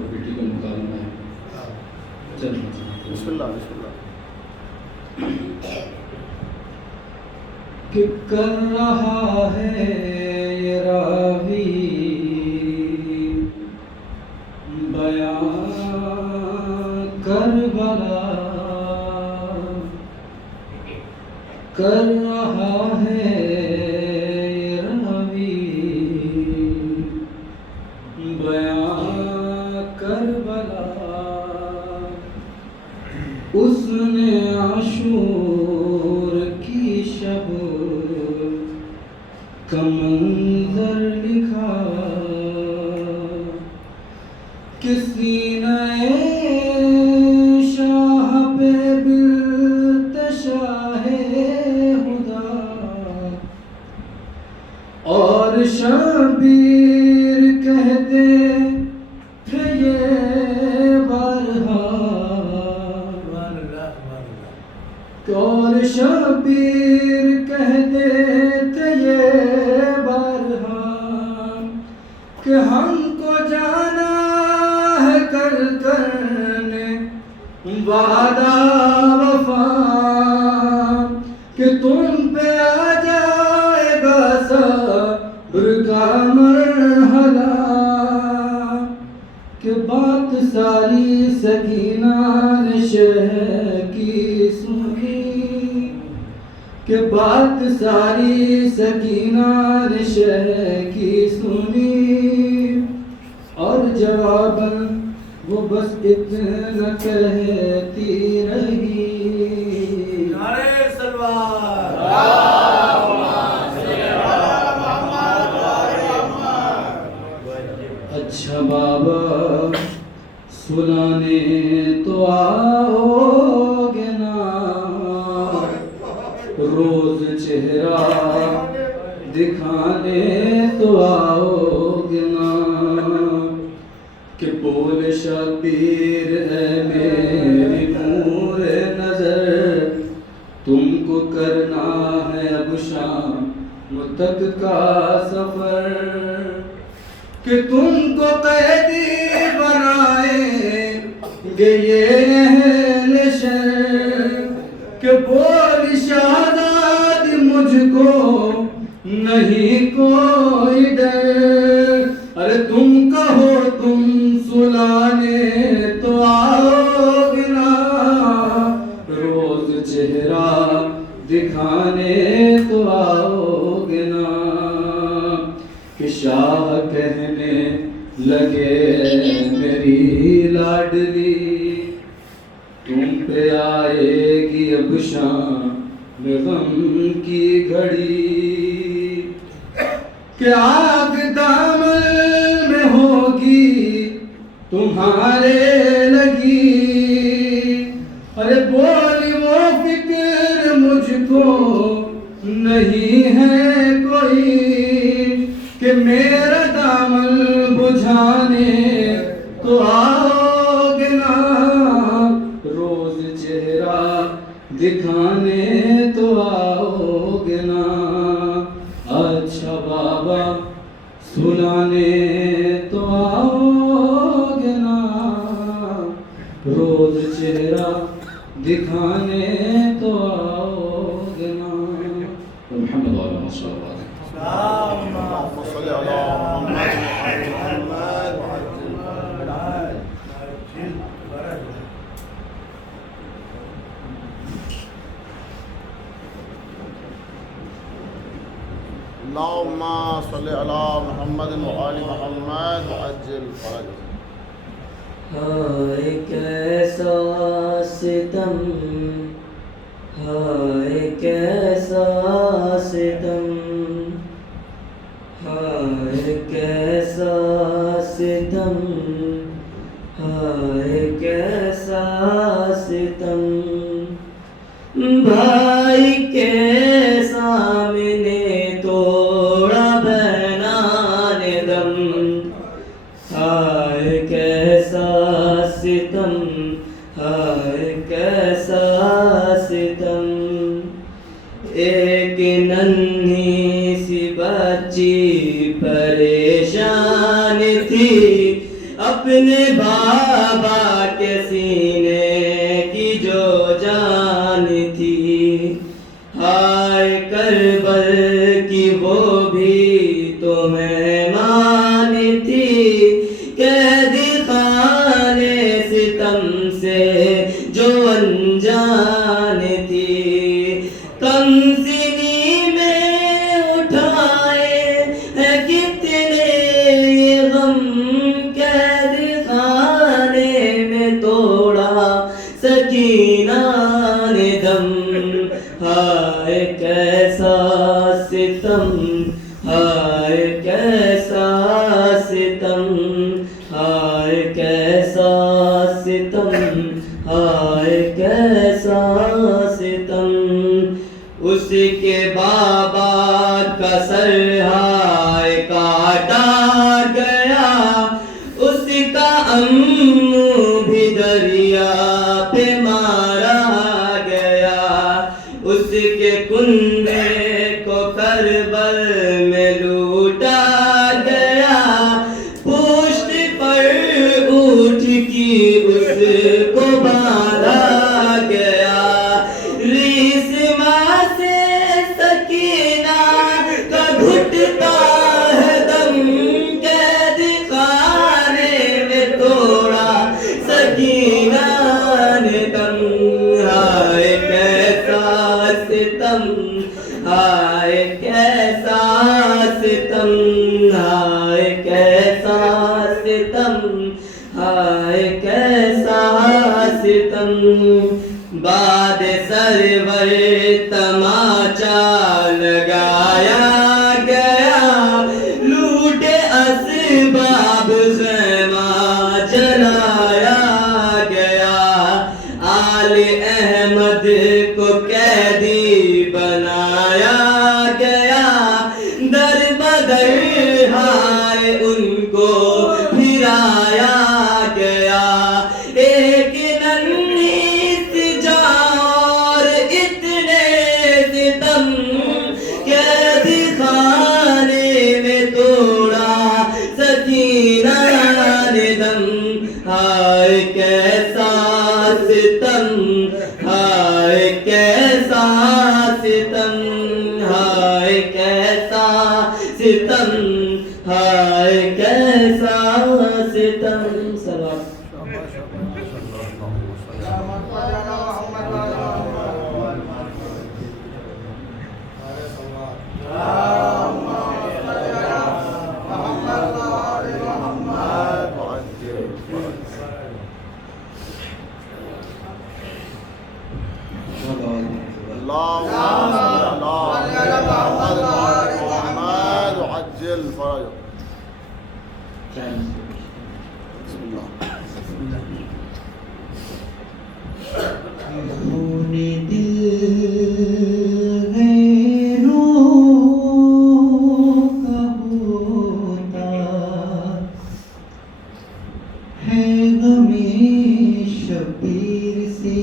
بیٹی کا مکالمہ ہے. بسم اللہ بسم اللہ. کہ کر رہا ہے یہ راوی بیان کربلا، کر رہا ہے یہ راوی بیان کربلا. اس نے عاشور کی شب کا منظر لکھا، کسی نئے شاہ پہ بالتشاہ خدا، اور شبیر کہتے تھے یہ بارہا، اور شبیر کہتے تھے یہ بارہا کہ ہم کو جانا ہے کل کرنے وعدہ وفا، کہ تم پہ آ جائے گا صبر کا مرحلہ. کہ بات ساری سکینہ نے شہر کی سنی، کہ بات ساری سکینہ نے شہر کی سنی، اور جواباً وہ بس اتنا کہتی رہی. نعرہ سلوات. اچھا بابا سلانے تو آؤ گے نا، روز چہرہ دکھانے تو آؤ گے نا، کہ بول شبیر ہے میری نور نظر، تم کو کرنا ہے اب شام تک کا سفر، کہ تم کو قیدی بنائیں گے یہ اہل شر، کہ بول شہزاد مجھ کو نہیں کوئی ڈر. ارے تم کہو تم سلانے تو آؤ گے نا، روز چہرہ دکھانے تو آؤ گے نا. کہ شاہ کہنے لگے میری لاڈلی، تم پہ آئے گی اب شام غم کی گھڑی، کہ آگ دامن میں ہوگی تمہارے لگی. ارے بولی وہ فکر مجھ کو نہیں ہے کوئی، کہ میرا دامن بجھانے تو آؤ گے نا، روز چہرہ دکھانے تو آؤ گے نا. اچھا بابا سلانے تو آؤ گے نا، روز چہرہ دکھانے تو آؤ گے نا. محمد والا صلی اللہ علیہ وسلم. اللهم صل على محمد وآل محمد وعجل فرجهم. ہائے کیسا ستم، ہائے کیسا ستم، ہائے کیسا ستم، ہائے کیسا ستم، بھائی کے سامنے توڑا بہنان دم. ہائے کیسا ستم، ہائے کیسا ستم ایک ننھی سی بچی پریشان تھی اپنے بابا کے سینے کی جو جان تھی ہائے کربل کی وہ بھی تو مہمان تھی قید خانے ستم سے جو انجان تھی کم سنی میں اٹھائے ہیں کتنے یہ غم قید خانے میں توڑا سکینہ نے دم ہائے کیسا ستم ہائے کیسا ستم ہائے کیسا ستم ہائے کیسا ستم اس کے بابا کا سر ہائے کاٹا گیا اس کا امو بھی دریا پہ مارا گیا اس کے کنبے کو کربل میں لوٹا گیا پشت پر اٹھ کی اس کو باندھا گیا ریسما سے سکینہ کا گھٹتا ہے دم قید خانے میں توڑا سکینہ نے دم ہائے کیسا ستم ہائے کیسا ستم ہائے کیسا ستم ہائے کیسا ستم بعد سرور تماچا لگایا گیا لوٹے اسباب خیمہ جلایا گیا آل احمد کو قیدی بنایا گیا در بدر ہائے ان کو پھرایا گیا ایک ننھی سی جان اور اتنے ستم قید خانے میں توڑا سکینہ نے دم ہائے کیسا ستم ہائے کیسا ستم ہائے کیسا ستم ہائے کیسا ستم سلام عجل فرجه بسم الله خون دل غیروں کا ہوتا ہے غم شبیر سے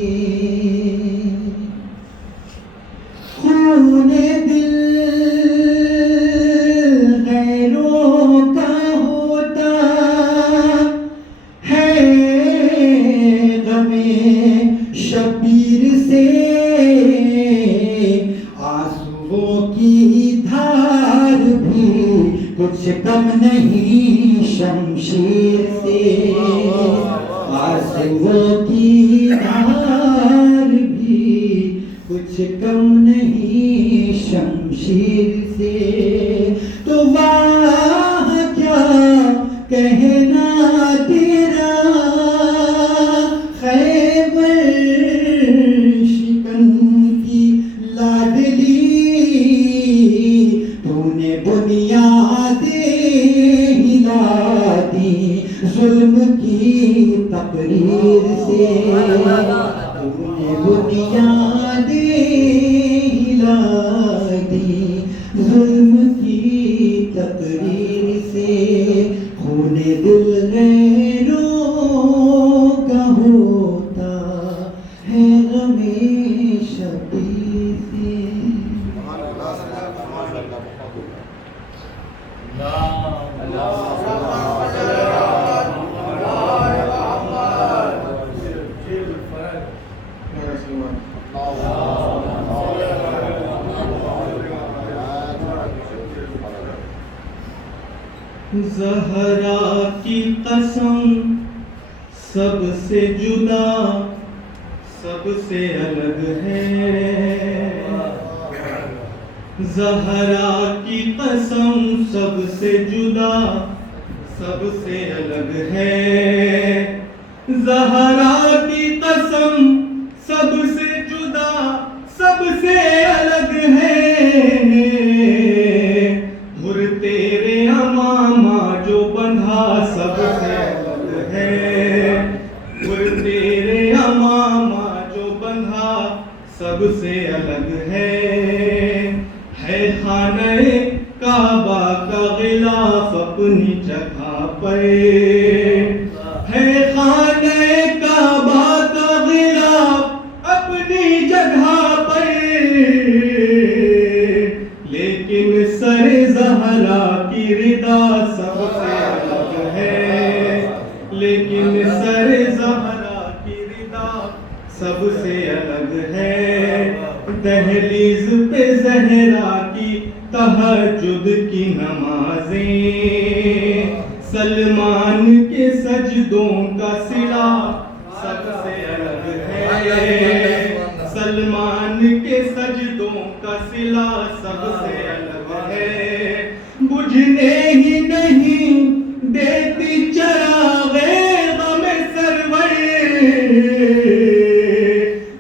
خون دل غیروں کا ہوتا ہے غم شبیر سے آنسوؤں کی دھار بھی کچھ کم نہیں شمشیر سے آنسوؤں کی دھار بھی کچھ کم نہیں شمشیر سے تو واہ کیا کہنا تیرا خیبر شکن کی لاڈلی تو نے بنیادیں ہلا دی ظلم کی تقریر سے تو نے بنیادیں ہلا دی ظلم کی تقریر سے خون دل غیروں کا ہوتا ہے غم زہرا کی قسم سب سے جدا سب سے الگ ہے زہرا کی قسم سب سے جدا سب سے الگ ہے زہرا کی قسم سب سے جدا سب سے الگ ہے دھر تیرے امامہ جو بندھا سب سے الگ ہے دھر تیرے امامہ جو بندھا سب سے الگ ہے خانہ کعبہ کا غلاف اپنی جگہ پر ہے خانہ کعبہ کا غلاف اپنی جگہ پر لیکن سر زہرا کی ردا سب سے الگ ہے لیکن سر زہرا کی ردا سب سے الگ ہے دہلیز پہ زہرا کی تہجد کی نمازیں سلمان کے سجدوں کا صلہ سب سے الگ ہے سلمان کے سجدوں کا صلہ سب سے الگ ہے بجھنے ہی نہیں دیتی چراغ غم سرور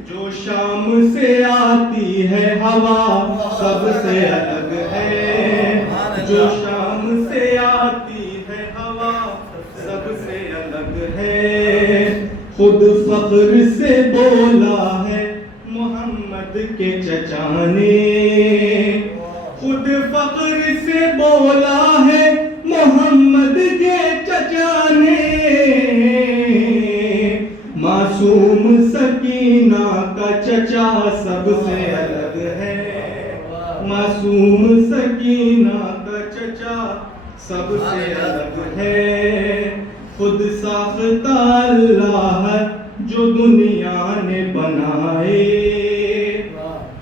جو شام سے آتی ہے ہوا سب سے الگ ہے جو شام سے آتی ہے ہوا سب سے الگ ہے خود فخر سے بولا ہے محمد کے چچا نے خود فخر سے بولا ہے محمد کے چچا نے معصوم سکینہ کا چچا سب سے الگ ہے معصوم سکینہ کا چچا سب سے الگ ہے خود ساختہ اللہ جو دنیا نے بنائے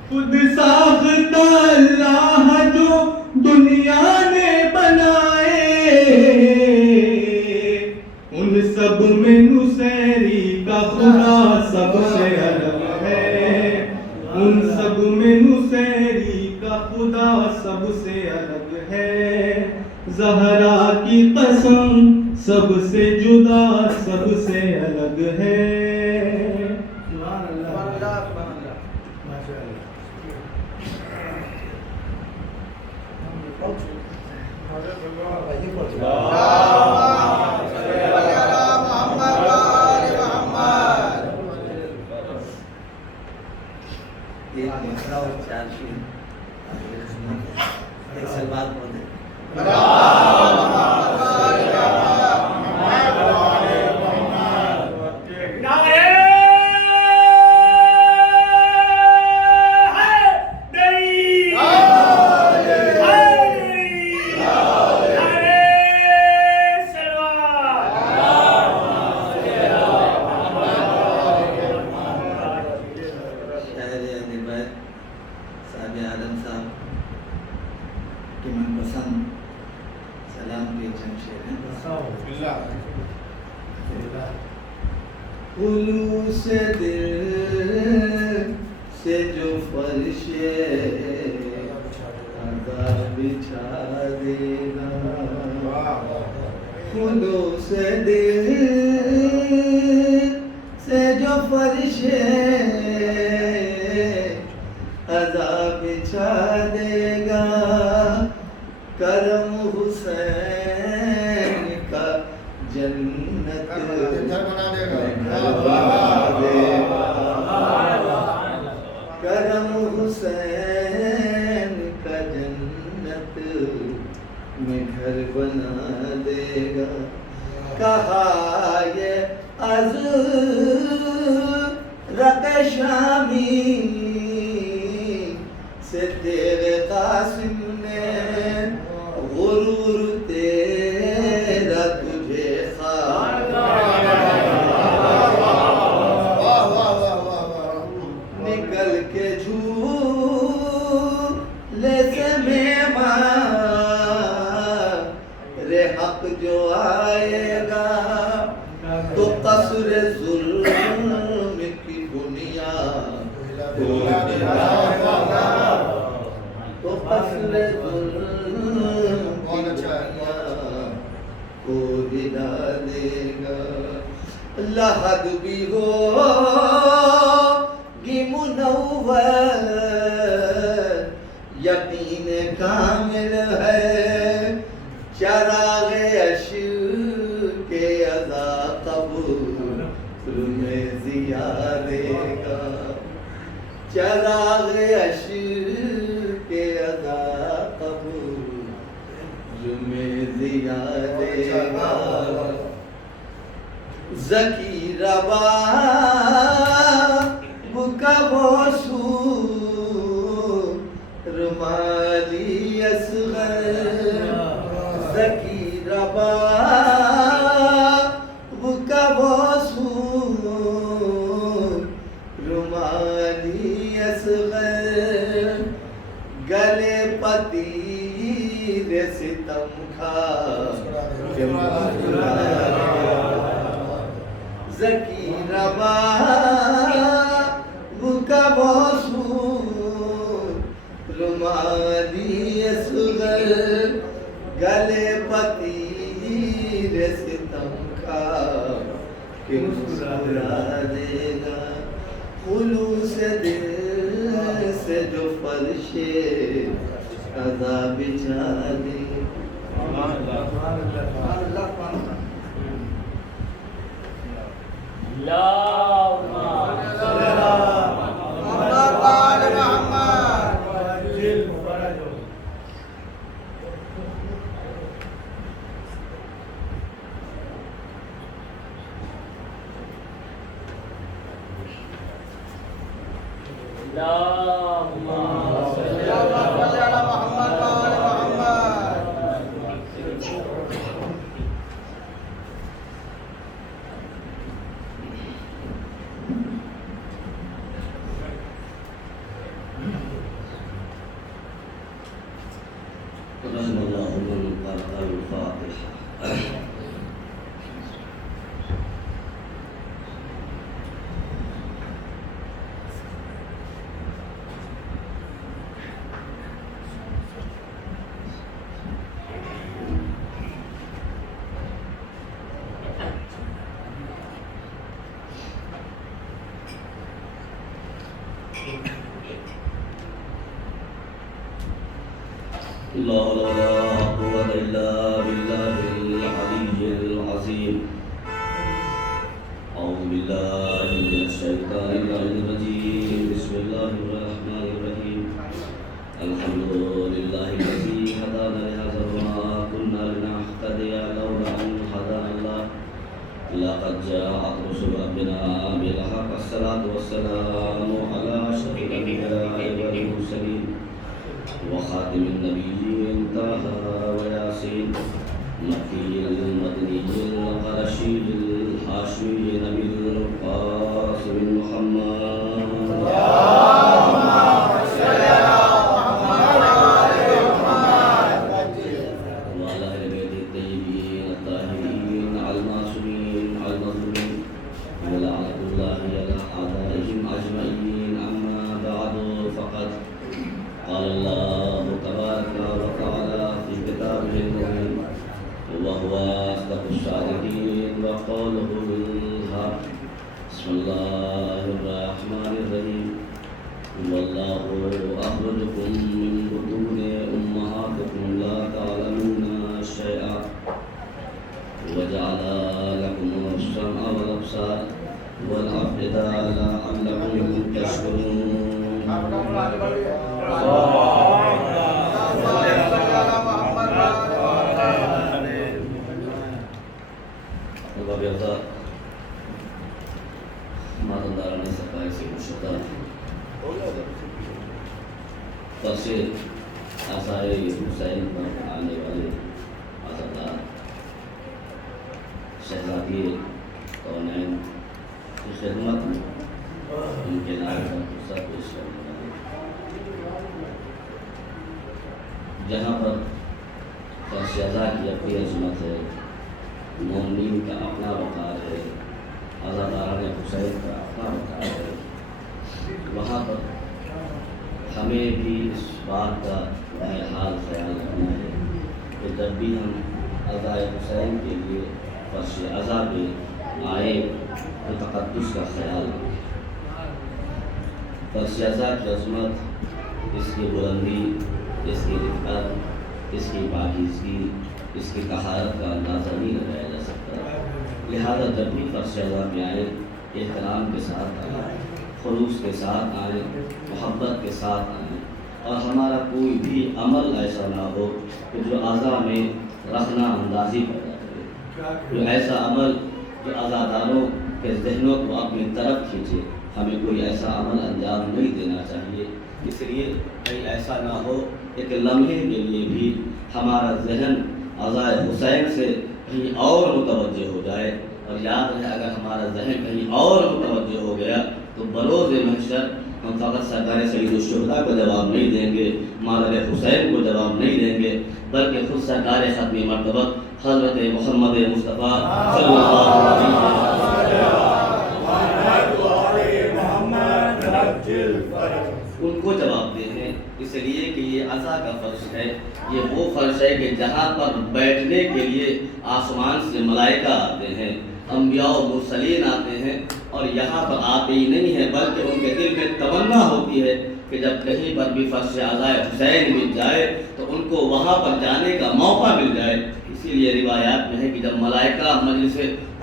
خود ساختہ اللہ جو دنیا نے بنائے ان سب میں نصیری کا خدا سب سے الگ ہے ان سب میں نصیری کا خدا سب سے الگ ہے زہرا کی قسم سب سے جدا سب سے الگ ہے ایک سال بعد بولے خلوص دل سے جو فرش عذاب بچھا دے گا خلوص دل سے جو فرش عذاب بچھا دے گا کرم حسین کا جنت کرم حسین کا جنت میں گھر بنا دے گا کہا یہ عزرت شامی سے تیرے قاسم نے غرور تیرا تجھے نکل کے جھولے سے میں رے حق لحد بھی ہوگی منور یقین کامل ہے چراغ اشک اذا قبر میں ضیا دے گا چراغ اشک اذا قبر میں ضیا دے گا زکی رباب کا بوسور مالی اصغر زکی رباب کا بوسور مالی اصغر گلے پتیر ستم کھا کے زکی رباب کا بوسور رمالی اصغر گلے پتیر ستم کھا کہ مسکرا دے گا خلوص دل سے جو فرش قضا بچھا دے رحم اللہ من قرأ الفاتحہ لا قوة إلا بالله العلي العظيم أعوذ بالله من الشيطان الرجيم بسم الله الرحمن الرحيم الحمد لله الذي هدانا لهذا وما كنا لنهتدي لولا أن هدانا الله لقد جاءت رسل ربنا بالحق الصلاة والسلام على أشرف الأنبياء والمرسلين وخاتم النبيين طه وياسين مكي المدني القرشي الهاشمي نبي القاسم محمد وعلى آل بيت الطيبين الطاهرين المعصومين المظلومين ولعنة الله على أعدائهم أجمعين أما بعد فقد قال الله تبارك وتعالى في كتابه المبين وهو أصدق الصادقين وقوله الحق بسم الله الرحمن الرحيم والله أخرجكم من بطون أمهاتكم لا تعلمون شيئا وجعل لكم السمع والأبصار والأفئدة لعلكم تشكرون مادنداران سفائی سے مشتر تفسیر آثار حسین پر آنے والے آزادار شہزادی کونین کی خدمت میں ان کے نام کا قصہ پیش کرنے والے جہاں پر شہزاد کی اپنی عظمت ہے مومنین کا اپنا وقار ہے آزاداران حسین کا اپنا وقار ہے وہاں پر ہمیں بھی اس بات کا بہرحال خیال رکھنا ہے کہ جب بھی ہم عزائے حسین کے لیے فرش عزا پہ آئے اور تقدس کا خیال رکھیں۔ فرش ازا کی عظمت، اس کی بلندی، اس کی رفعت، اس کی پاکیزگی، اس کی طہارت کا اندازہ نہیں لگایا جا سکتا۔ لہذا جب بھی فرش ازا پہ آئیں احترام کے ساتھ آئیں، خلوص کے ساتھ آئیں، محبت کے ساتھ آئیں، اور ہمارا کوئی بھی عمل ایسا نہ ہو کہ جو اعضاء میں رخنا اندازی پیدا کرے، جو ایسا عمل جو عزاداروں کے ذہنوں کو اپنی طرف کھینچے۔ ہمیں کوئی ایسا عمل انجام نہیں دینا چاہیے، اس لیے کہیں ایسا نہ ہو ایک لمحے کے لیے بھی ہمارا ذہن اعضاء حسین سے کہیں اور متوجہ ہو جائے، اور یاد رہے اگر ہمارا ذہن کہیں اور متوجہ ہو گیا تو بروز محشر ہم فقط سرکار سید الشہداء کو جواب نہیں دیں گے، مادر حسین کو جواب نہیں دیں گے، بلکہ خود سرکار ختم مرتبت حضرت محمد مصطفیٰ صلی اللہ علیہ وسلم ان کو جواب دے ہیں۔ اس لیے کہ یہ عزا کا فرش ہے، یہ وہ فرش ہے کہ جہاں پر بیٹھنے کے لیے آسمان سے ملائکہ آتے ہیں، انبیاء و مرسلین آتے ہیں، اور یہاں پر آتے ہی نہیں ہیں بلکہ ان کے دل میں تمنا ہوتی ہے کہ جب کہیں پر بھی فرش عزا حسین مل جائے تو ان کو وہاں پر جانے کا موقع مل جائے۔ اسی لیے روایات میں ہے کہ جب ملائکہ مجلس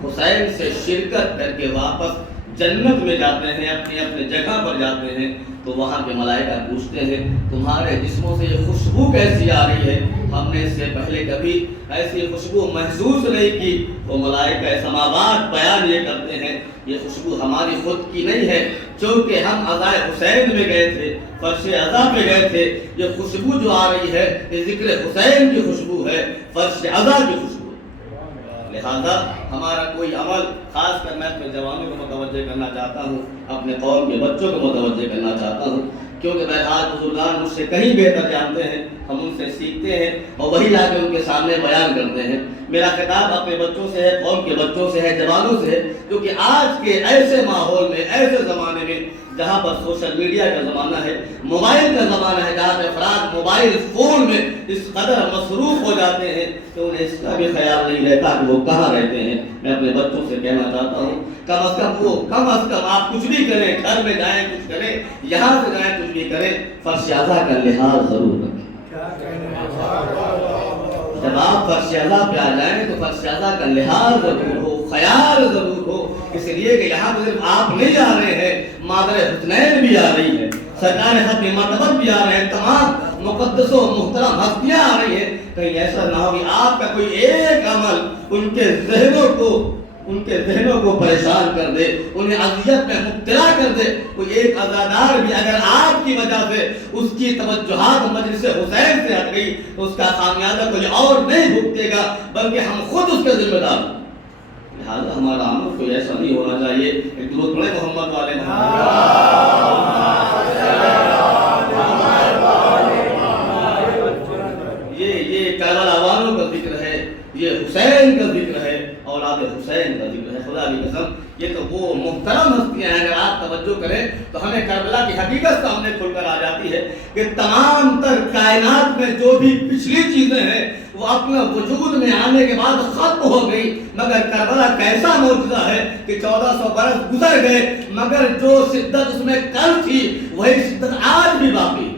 حسین سے شرکت کر کے واپس جنت میں جاتے ہیں، اپنی اپنے جگہ پر جاتے ہیں، تو وہاں کے ملائکہ پوچھتے ہیں تمہارے جسموں سے یہ خوشبو کیسی آ رہی ہے؟ ہم نے اس سے پہلے کبھی ایسی خوشبو محسوس نہیں کی۔ وہ ملائکہ سماوات بیان یہ کرتے ہیں یہ خوشبو ہماری خود کی نہیں ہے، چونکہ ہم عزا حسین میں گئے تھے، فرش عزا پہ گئے تھے، یہ خوشبو جو آ رہی ہے یہ ذکر حسین کی خوشبو ہے، فرش عزا کی خوشبو۔ لہذا ہمارا کوئی عمل، خاص کر میں اپنے جوانوں کو متوجہ کرنا چاہتا ہوں، اپنے قوم کے بچوں کو متوجہ کرنا چاہتا ہوں، کیونکہ بہرحال بزرگان مجھ سے کہیں بہتر جانتے ہیں، ہم ان سے سیکھتے ہیں اور وہی لا کے ان کے سامنے بیان کرتے ہیں۔ میرا خطاب اپنے بچوں سے ہے، قوم کے بچوں سے ہے، جوانوں سے ہے، کیونکہ آج کے ایسے ماحول میں، ایسے زمانے میں جہاں پر سوشل میڈیا کا زمانہ ہے، موبائل کا زمانہ ہے، جہاں پہ افراد موبائل فون میں اس قدر مصروف ہو جاتے ہیں کہ انہیں اس کا بھی خیال نہیں رہتا کہ وہ کہاں رہتے ہیں۔ میں اپنے بچوں سے کہنا چاہتا ہوں کم از کم آپ کچھ بھی کریں، گھر میں جائیں کچھ کریں، یہاں سے جائیں کچھ بھی کریں، فرش عزا کا لحاظ ضرور رکھیں۔ جب آپ فرش عزا پہ آ جائیں تو فرش عزا کا لحاظ ضرور ہو، خیال ضرور ہو، اس لیے کہ یہاں پہ صرف آپ نہیں آ رہے ہیں، مادر حسنین بھی آ رہی ہے، سرکار ختم مرتبت بھی آ رہے ہیں، تمام مقدس و محترم ہستیاں آ رہی ہیں۔ کہیں ایسا نہ ہو کہ آپ کا کوئی ایک عمل ان کے ذہنوں کو پریشان کر دے، انہیں اذیت میں مبتلا کر دے۔ کوئی ایک عزادار بھی اگر آپ کی وجہ سے اس کی توجہات مجلس حسین سے ہٹ گئی تو اس کا خامیازہ کوئی اور نہیں بھگتے گا بلکہ ہم خود اس کے ذمہ دار ہیں۔ لہٰذا ہمارا عمل کوئی ایسا نہیں ہونا چاہیے۔ ایک درود پڑھیں محمد والے یہ کربلا والوں کا ذکر ہے، یہ حسین کا ذکر ہے، اولاد حسین کا ذکر ہے۔ خدا کی قسم یہ تو وہ محترم ہستیاں ہیں، اگر آپ توجہ کریں تو ہمیں کربلا کی حقیقت سامنے کھل کر آ جاتی ہے کہ تمام تر کائنات میں جو بھی پچھلی چیزیں ہیں وہ اپنے وجود میں آنے کے بعد ختم ہو گئی، مگر کربلا کیسا معجزہ ہے کہ 1400 برس گزر گئے مگر جو شدت اس میں کل تھی وہی شدت آج بھی باقی۔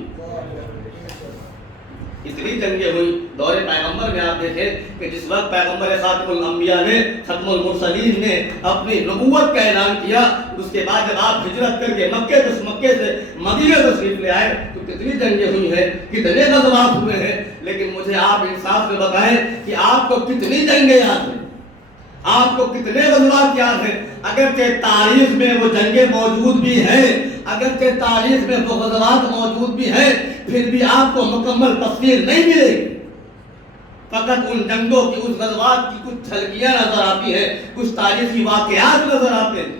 اتنی جنگیں ہوئی دور پیغمبر میں، آپ دیکھیں کہ جس وقت پیغمبر خاتم الانبیاء نے، ختم المرسلین نے اپنی نبوت کا اعلان کیا، اس کے بعد جب آپ ہجرت کر کے مکے سے مدینہ تشریف لے آئے تو کتنی جنگیں ہوئی ہیں، کتنے غزوات ہوئے ہیں، لیکن مجھے آپ انصاف سے بتائیں کہ آپ کو کتنی جنگیں یاد ہیں، آپ کو کتنے غزوات یاد ہیں؟ اگرچہ تاریخ میں وہ جنگیں موجود بھی ہیں، اگرچہ تاریخ میں وہ غزوات موجود بھی ہیں، پھر بھی آپ کو مکمل تصویر نہیں ملے گی۔ فقط ان جنگوں کی، اس غزوات کی کچھ جھلکیاں نظر آتی ہیں، کچھ تاریخی واقعات نظر آتے ہیں،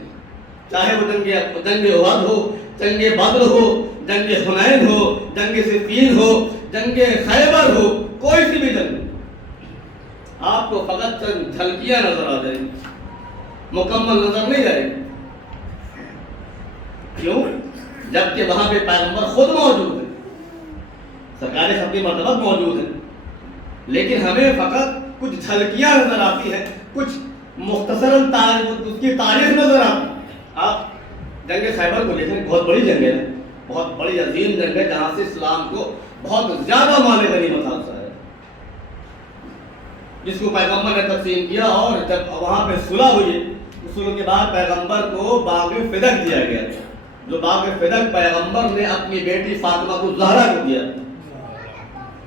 چاہے وہ جنگ احد ہو، جنگ بدر ہو، جنگ حنین ہو، جنگ صفین ہو، جنگ خیبر ہو، کوئی سی بھی جنگ آپ کو فقط چند جھلکیاں نظر آ جائیں گی، مکمل نظر نہیں آئے گی۔ کیوں؟ جبکہ وہاں پہ پیغمبر خود موجود ہے، سرکار ختم مرتبت موجود ہے، لیکن ہمیں فقط کچھ جھلکیاں نظر آتی ہیں، کچھ مختصراً اس کی تاریخ نظر آتی. آپ جنگ خیبر کو دیکھیں, بہت بڑی جنگ ہے, بہت بڑی عظیم جنگ ہے جہاں سے اسلام کو بہت زیادہ مال غنیمت حاصل ہے, جس کو پیغمبر نے تقسیم کیا. اور جب وہاں پہ صلح ہوئی, صلح کے بعد پیغمبر کو باغ فدق دیا گیا, جو باغ فدق پیغمبر نے اپنی بیٹی فاطمہ کو زہرا کو دیا,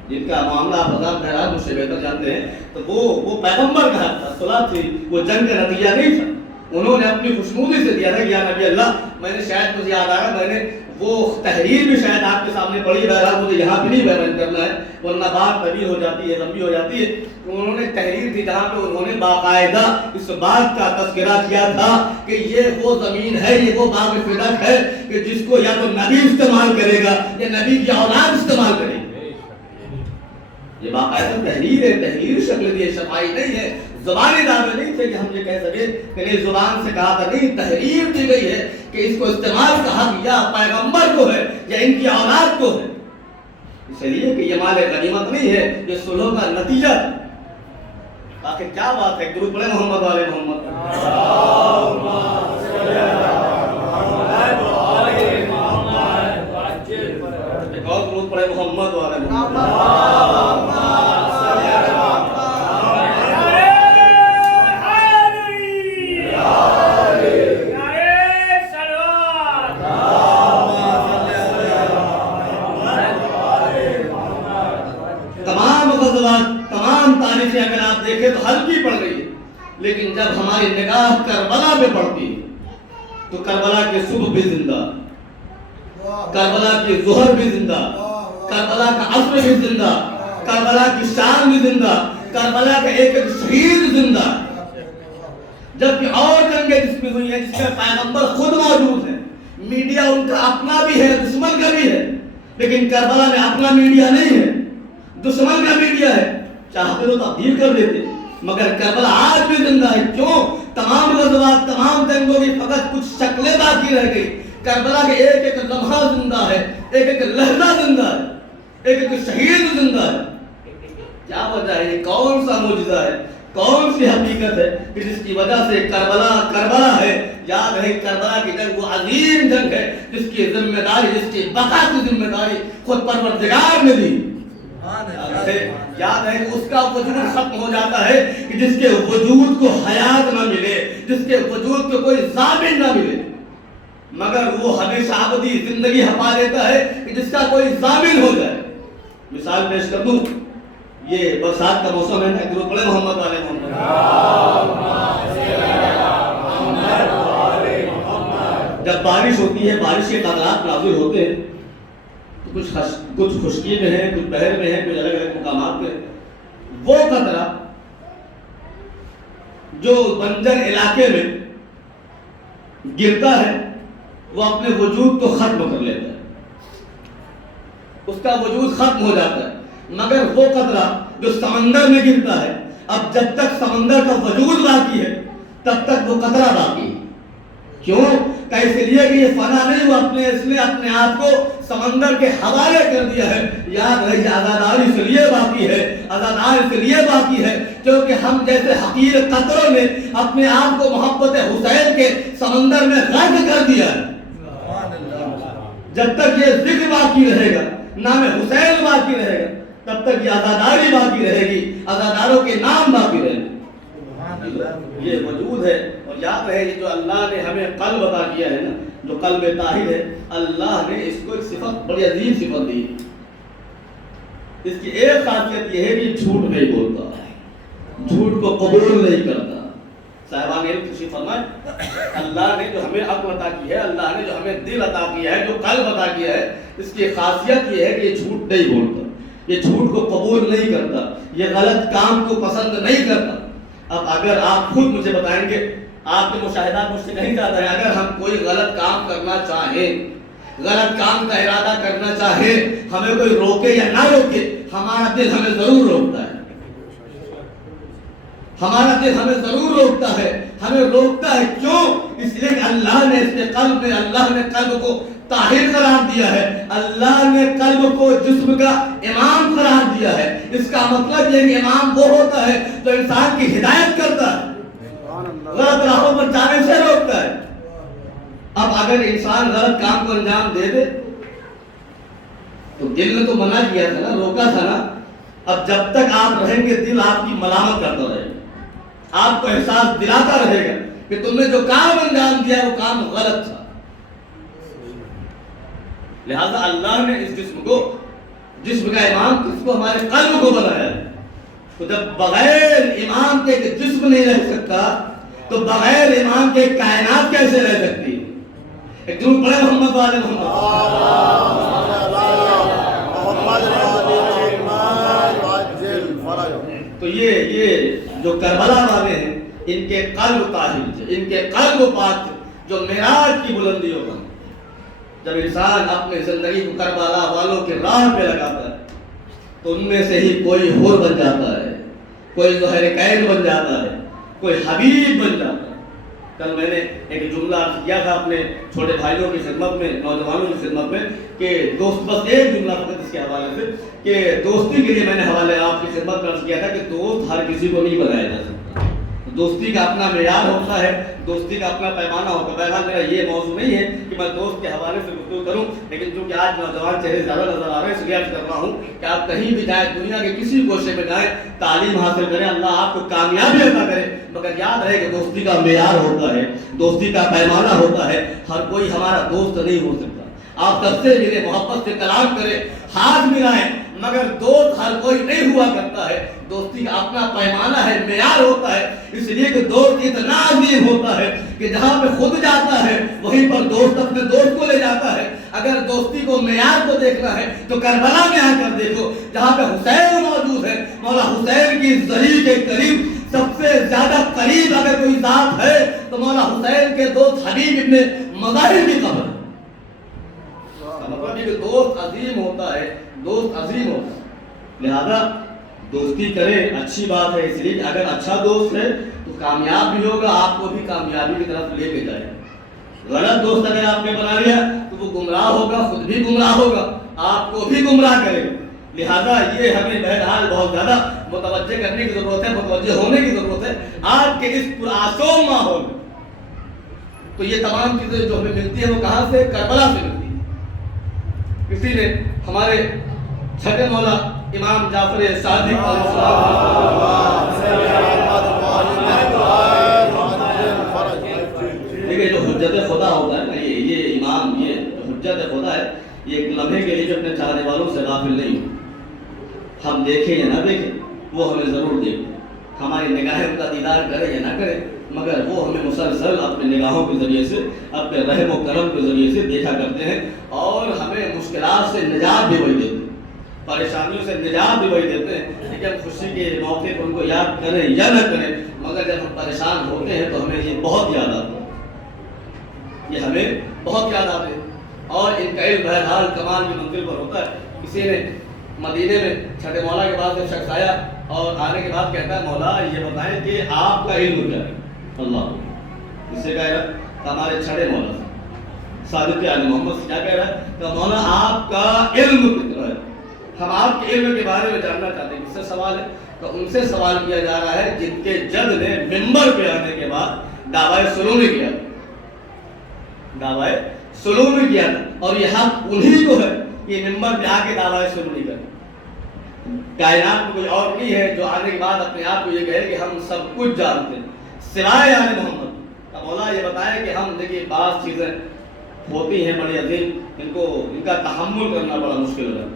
جن کا معاملہ آپ حضرات بہرحال مجھ سے بہتر جانتے ہیں. تو وہ پیغمبر کا حق تھا, صلح تھی, وہ جنگ کا نتیجہ نہیں تھا. انہوں نے اپنی خوشنودی سے دیا تھا کہ یا نبی اللہ, میں نے شاید مجھے یاد آ رہا, میں نے وہ تحریر بھی شاید آپ کے سامنے پڑھی, بہرحال مجھے یہاں بھی نہیں بیان کرنا ہے ورنہ بات طویل ہو جاتی ہے, لمبی ہو جاتی ہے. انہوں نے تحریر تھی جہاں پہ انہوں نے باقاعدہ اس بات کا تذکرہ کیا تھا کہ یہ وہ زمین ہے, یہ وہ باغ فدق ہے کہ جس کو یا تو نبی استعمال کرے گا یا نبی کی اولاد استعمال کرے گی. یہ باقاعدہ تحریر ہے, تحریر شکل دی, شفائی نہیں ہے, زبانی دعوے نہیں تھے کہ ہم یہ کہہ سکے کہ نہیں زبان سے کہا تھا, نہیں, تحریر دی گئی ہے کہ اس کو استعمال کا حق یا پیغمبر کو ہے یا ان کی اولاد کو ہے. اس لیے کہ یہ مال غنیمت نہیں ہے, یہ صلح کا نتیجہ تھا. آخر کیا بات ہے, درود پڑھیں محمد والے محمد. ایک اور درود پڑھیں محمد والے محمد. تمام تاریخیں اگر آپ دیکھیں تو ہلکی پڑ رہی ہے, لیکن جب ہماری نگاہ کربلا پہ پڑتی ہے تو کربلا کے صبح بھی زندہ, کربلا کی ظہر بھی زندہ, کربلا کا عصر بھی زندہ, کربلا کی شام بھی زندہ, کربلا کا ایک ایک شہید زندہ. جبکہ اور جنگیں جس میں ہوئی ہیں جس میں پیغمبر خود موجود ہیں, میڈیا ان کا اپنا بھی ہے, دشمن کا بھی ہے, لیکن کربلا میں اپنا میڈیا نہیں ہے, دشمن کا میڈیا ہے. چاہتے تو تبدیل کر دیتے, مگر کربلا آج بھی زندہ ہے. کیوں؟ تمام غزوات, تمام جنگوں کی فقط کچھ شکلیں باقی رہ گئی. کربلا کے ایک ایک لمحہ زندہ ہے, ایک ایک لحظہ زندہ ہے, ایک ایک شہید زندہ ہے. کیا وجہ ہے, یہ کون سا معجزہ ہے, کون سی حقیقت ہے کہ جس کی وجہ سے کربلا ہے. یاد رہے کربلا کی جنگ وہ عظیم جنگ ہے جس کی ذمہ داری, جس کی بقا کی ذمہ داری خود پروردگار نے دی. یاد ہے کہ اس کا وجود ختم ہو جاتا ہے کہ جس کے وجود کو حیات نہ ملے, جس کے وجود کو کوئی ضامن نہ ملے, مگر وہ ہمیشہ ابدی زندگی ہپا دیتا ہے کہ جس کا کوئی ضامن ہو جائے. مثال پیش کر دوں, یہ برسات کا موسم ہے, درود پڑھیں محمد والے محمد. جب بارش ہوتی ہے, بارش کے قطرات نازل ہوتے ہیں, کچھ خشکی میں ہیں, کچھ بحر میں ہیں, کچھ الگ الگ مقامات پہ. وہ قطرہ جو بنجر علاقے میں گرتا ہے وہ اپنے وجود کو ختم کر لیتا ہے, اس کا وجود ختم ہو جاتا ہے. مگر وہ قطرہ جو سمندر میں گرتا ہے, اب جب تک سمندر کا وجود باقی ہے تب تک وہ قطرہ باقی ہے. کیوں؟ اس لیے کہ یہ فنا نہیں, وہ اس نے اپنے آپ کو سمندر کے حوالے کر دیا ہے. یاد رہے آزاداری اس لیے باقی ہے, آزاداری اس لیے باقی ہے کیونکہ ہم جیسے حقیر قطروں نے اپنے آپ کو محبت حسین کے سمندر میں غرق کر دیا ہے. جب تک یہ ذکر باقی رہے گا, نام حسین باقی رہے گا, تب تک یہ آزاداری باقی رہے گی, آزاداروں کے نام باقی رہے گا. یہ وجود ہے. اور یاد رہے یہ جو اللہ نے ہمیں قلب عطا کیا ہے نا, جو قلب طاہر ہے, اللہ نے اس کو ایک صفت, بڑی عظیم صفت دی. اس کی ایک خاصیت یہ ہے کہ جھوٹ نہیں بولتا, جھوٹ کو قبول نہیں کرتا. صاحبان علم تشریف فرمائے, اللہ نے جو ہمیں عقل عطا کی ہے, اللہ نے جو ہمیں دل عطا کیا ہے, جو قلب عطا کیا ہے, اس کی خاصیت یہ ہے کہ یہ جھوٹ نہیں بولتا, یہ جھوٹ کو قبول نہیں کرتا, یہ غلط کام کو پسند نہیں کرتا. اب اگر آپ خود مجھے بتائیں گے, آپ کے مشاہدات مجھ سے کہیں جاتا ہے, اگر ہم کوئی غلط کام کرنا چاہیں, غلط کام کا ارادہ کرنا چاہیں, ہمیں کوئی روکے یا نہ روکے, ہمارا دل ہمیں ضرور روکتا ہے. ہمارا دل ہمیں ضرور روکتا ہے, ہمیں روکتا ہے. کیوں؟ اس لیے کہ اللہ نے اس کے قلب میں, اللہ نے قلب کو طاہر قرار دیا ہے, اللہ نے قلب کو جسم کا امام قرار دیا ہے. اس کا مطلب یہ کہ امام وہ ہوتا ہے جو انسان کی ہدایت کرتا ہے, غلط راہوں پر جانے سے روکتا ہے. اب اگر انسان غلط کام کو انجام دے دے تو دل نے تو منع کیا تھا نا, روکا تھا نا. اب جب تک آپ رہیں گے دل آپ کی ملامت کرتا رہے گا, آپ کو احساس دلاتا رہے گا کہ تم نے جو کام انجام دیا وہ کام غلط تھا. لہذا اللہ نے اس جسم کا امام کس کو, ہمارے قلب کو بنایا ہے. تو جب بغیر امام کے جسم نہیں رہ سکتا تو بغیر امام کے کائنات کیسے رہ سکتی ہے؟ ایک درود پڑھے محمد والے محمد. تو یہ جو کربلا والے ہیں ان کے قلب طاہر تھے, ان کے قلب پاک تھے, جو معراج کی بلندیوں پر. جب انسان اپنے زندگی کو کربلا والوں کے راہ پہ لگاتا ہے تو ان میں سے ہی کوئی حور بن جاتا ہے, کوئی ظہر قید بن جاتا ہے, کوئی حبیب بن جاتا ہے. کل میں نے ایک جملہ عرض کیا تھا اپنے چھوٹے بھائیوں کی خدمت میں, نوجوانوں کی خدمت میں, کہ دوست, بس ایک جملہ فقط اس کے حوالے سے, کہ دوستی کے لیے میں نے حوالے آپ کی خدمت میں عرض کیا تھا کہ دوست ہر کسی کو نہیں بنایا جا سکتا. دوستی کا اپنا معیار ہوتا ہے, دوستی کا اپنا پیمانہ ہوتا ہے. بہرحال میرا یہ موضوع نہیں ہے کہ میں دوست کے حوالے سے گفتگو کروں, لیکن چونکہ آج نوجوان چہرے زیادہ نظر آ رہے ہیں اس لیے عرض کر رہا ہوں کہ آپ کہیں بھی جائیں, دنیا کے کسی گوشے میں جائیں, تعلیم حاصل کریں, اللہ آپ کو کامیابی عطا کرے, مگر یاد رہے کہ دوستی کا معیار ہوتا ہے, دوستی کا پیمانہ ہوتا ہے. ہر کوئی ہمارا دوست نہیں ہو سکتا. آپ سب سے ملے, محبت سے کلام کریں, ہاتھ ملائیں, مگر دوست ہر کوئی نہیں ہوا کرتا ہے. دوستی کا اپنا پیمانہ ہے, معیار ہوتا ہے. اس لیے کہ دوست اتنا عظیم ہوتا ہے کہ جہاں پہ خود جاتا ہے وہیں پر دوست اپنے دوست کو لے جاتا ہے. اگر دوستی کو معیار کو دیکھنا ہے تو کربلا میں آ کر دیکھو, جہاں پہ حسین موجود ہے. مولا حسین کی زری کے قریب سب سے زیادہ قریب اگر کوئی ذات ہے تو مولا حسین کے دوست حبیب ابن مظاہر کی قبر ہے. مطلب یہ کہ دوست عظیم ہوتا ہے, دوست عظیم ہوتا ہے. لہذا دوستی کریں, اچھی بات ہے, اس لیے کہ اگر اچھا دوست ہے تو کامیاب بھی ہوگا, آپ کو بھی کامیابی کی طرف لے کے جائے گا. غلط دوست اگر آپ نے بنا لیا تو وہ گمراہ ہوگا, خود بھی گمراہ ہوگا, آپ کو بھی گمراہ کرے گا. لہذا یہ ہمیں بہرحال بہت زیادہ متوجہ کرنے کی ضرورت ہے, متوجہ ہونے کی ضرورت ہے آج کے اس پرآسود ماحول میں. تو یہ تمام چیزیں جو ہمیں ملتی ہیں وہ کہاں سے؟ کربلا سے ملتی ہیں. کسی نے ہمارے چھٹے مولا امام جعفر صادق علیہ السلام, دیکھیں جو حجت خدا ہوتا ہے نا, یہ امام, یہ حجت خدا ہے, یہ ایک لمحے کے لیے اپنے چاہنے والوں سے غافل نہیں ہو. ہم دیکھیں یا نہ دیکھیں وہ ہمیں ضرور دیکھیں, ہماری نگاہیں ان کا دیدار کریں یا نہ کریں, مگر وہ ہمیں مسلسل اپنے نگاہوں کے ذریعے سے, اپنے رحم و کرم کے ذریعے سے دیکھا کرتے ہیں, اور ہمیں مشکلات سے نجات بھی وہی دیتے ہیں, پریشانیوں سے نجات بھی وہی دیتے ہیں. لیکن خوشی کے موقع پر ان کو یاد کریں یا نہ کریں, مگر جب ہم پریشان ہوتے ہیں تو ہمیں یہ بہت یاد آتا ہے, یہ ہمیں بہت یاد آتے ہیں. اور ان کا علم بہرحال کمال کی منزل پر ہوتا ہے. کسی نے مدینے میں چھٹے مولا کے بعد ایک شخص آیا اور آنے کے بعد کہتا ہے مولا یہ بتائیں کہ آپ کا علم کیا ہے؟ اللہ اس سے کہہ رہا ہے ہمارے چھٹے مولا صادق علی محمد سے کیا کہہ رہا ہے کہ مولا آپ کا علم کتنا ہے, ہم آپ کے علم کے بارے میں جاننا چاہتے ہیں. کس سے سوال ہے؟ تو ان سے سوال کیا جا رہا ہے جن کے جد نے منبر پہ آنے کے بعد دعویٰ سلومی کیا, دعویٰ سلومی کیا تھا, اور یہ حق انہی کو ہے کہ منبر پہ آ کے دعویٰ سلومی کریں. کائنات میں کوئی اور نہیں ہے جو آنے کے بعد اپنے آپ کو یہ کہے کہ ہم سب کچھ جانتے ہیں سوائے آل محمد. اب مولا یہ بتائے کہ ہم دیکھیے بعض چیزیں ہوتی ہیں بڑی عظیم, ان کا تحمل کرنا بڑا مشکل ہو جاتا ہے.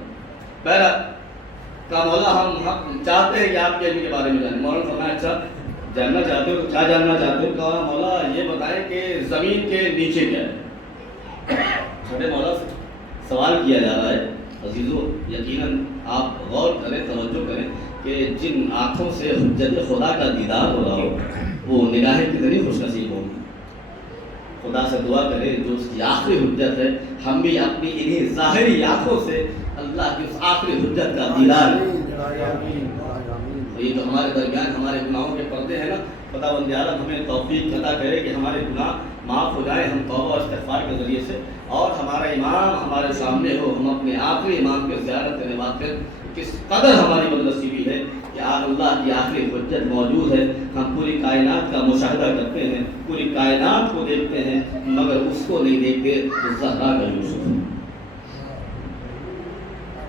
بہرحال کہا مولا ہم چاہتے ہیں کہ آپ کے علم کے بارے میں جانیں. مولانا فرمایا اچھا جاننا چاہتے ہو تو کیا جاننا چاہتے ہو؟ کہا مولا یہ بتائیں کہ زمین کے نیچے کیا ہے. چھوٹے مولا سے سوال کیا جا رہا ہے. عزیزو یقیناً آپ غور کریں, توجہ کریں کہ جن آنکھوں سے حجت خدا کا دیدار ہو رہا ہو وہ نگاہیں کتنی خوش نصیب ہوں. خدا سے دعا کریں جو اس کی آخری حجت ہے, ہم بھی اپنی انہی ظاہری آنکھوں سے اللہ کی اس آخری حجت کا دیدار. یہ جو ہمارے درمیان ہمارے گناہوں کے پردے ہیں نا, خداوند عالم ہمیں توفیق عطا کرے کہ ہمارے گناہ معاف ہو جائیں, ہم توبہ اور استغفار کے ذریعے سے, اور ہمارا امام ہمارے سامنے ہو, ہم اپنے آخری امام کے زیارت کرنے واقع کس قدر ہماری بدنصیبی ہے کہ کہ اللہ کی آخری حجت موجود ہے. ہم پوری کائنات کا مشاہدہ کرتے ہیں, پوری کائنات کو دیکھتے ہیں, مگر اس کو نہیں دیکھتے جو زہرا کا یوسف ہے.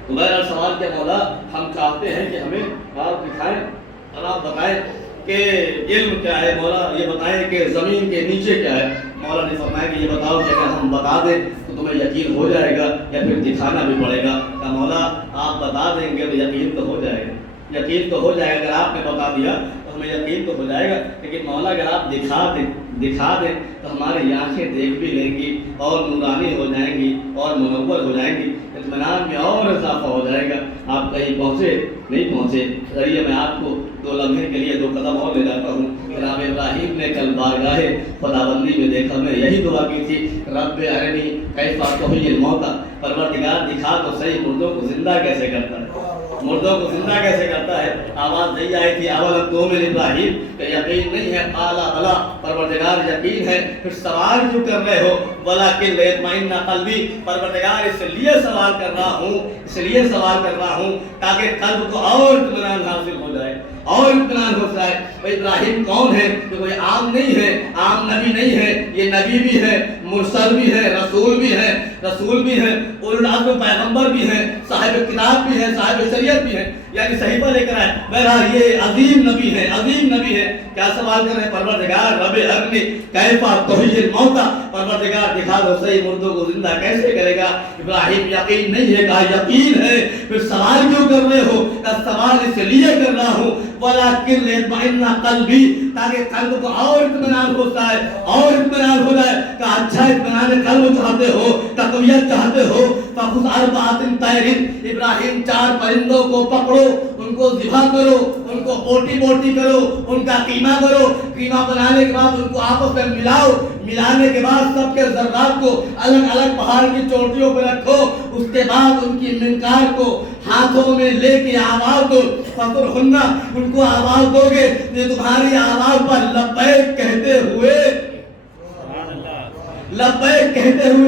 تو بہرحال سوال کیا مولا, ہم چاہتے ہیں کہ ہمیں آپ دکھائیں اور آپ بتائیں کہ علم کیا ہے. مولا یہ بتائیں کہ زمین کے نیچے کیا ہے. مولا نے فرمایا کہ یہ بتاؤ کہ اگر ہم بتا دیں تو تمہیں یقین ہو جائے گا یا پھر دکھانا بھی پڑے گا. کہ مولا آپ بتا دیں گے تو یقین تو ہو جائے گا, یقین تو ہو جائے گا. اگر آپ نے بتا دیا تو ہمیں یقین تو ہو جائے گا, لیکن مولا اگر آپ دکھا دیں تو ہماری آنکھیں دیکھ بھی لیں گی اور نورانی ہو جائیں گی اور منور ہو جائیں گی, اطمینان میں اور اضافہ ہو جائے گا. آپ کہیں پہنچے نہیں پہنچے, ذریعے میں آپ کو 2 لمحے کے لیے 2 قدم اور لے جاتا ہوں. جناب ابراہیم نے کل بارگاہ خداوندی میں دیکھا, میں یہی دعا کی تھی, رب ارنی کیف تحیی الموتى, پروردگار دکھا تو صحیح مردوں کو زندہ کیسے کرتا ہے, مردوں کو زندہ کیسے کرتا ہے. آواز نہیں آئی تھی اول تؤمن ابراہیم, کہ یقین نہیں ہے, قال بلی, پروردگار یقین ہے. پھر سوال کیوں کر رہے ہو, ولکن لیطمئن قلبی, پروردگار اس لیے سوال کر رہا ہوں, اس لیے سوال کر رہا ہوں تاکہ قلب کو اور اطمینان حاصل ہو جائے اور اطمینان ہو جائے. ابراہیم کون ہے؟ کہ کوئی عام نہیں ہے, عام نبی نہیں ہے, یہ نبی بھی ہے, مرسل بھی ہے, رسول بھی ہے, اولو العزم پیغمبر بھی ہے, صاحب کتاب بھی ہے, صاحب شریعت بھی ہے, یعنی صحیفہ لے کر آئے. بہرحال یہ عظیم نبی ہے, عظیم نبی ہے. کیا سوال کر رہے ہیں, پروردگار رب ارنی کیف تحیی الموتى, پروردگار دکھا دو صحیح مردوں کو زندہ کیسے کرے گا. ابراہیم یقین نہیں ہے, کہا یقین ہے. پھر سوال کیوں کر رہے ہو؟ کہ سوال اس لیے کر رہا ہوں ولکن لیطمئن قلبی, تاکہ قلب کو اور اطمینان ہو جائے اور اطمینان ہو جائے. کہ اچھا اطمینان قلب چاہتے ہو, تقویت چاہتے ہو, فخذ اربعۃ طیر, ابراہیم 4 پرندوں کو پکڑو, ان کو ذبح کرو, ان کو بوٹی کرو, ان کا قیمہ کرو. قیمہ بنانے کے بعد ان کو آپس میں ملاؤ, ملانے کے بعد سب کے ذرات کو الگ الگ پہاڑ کی چوٹیوں پہ رکھو. اس کے بعد ان کی منقار کو ہاتھوں میں لے کے آواز دو, فَقُرْهُنَّ, ان کو آواز دو گے, یہ تمہاری آواز پر لبیک کہتے ہوئے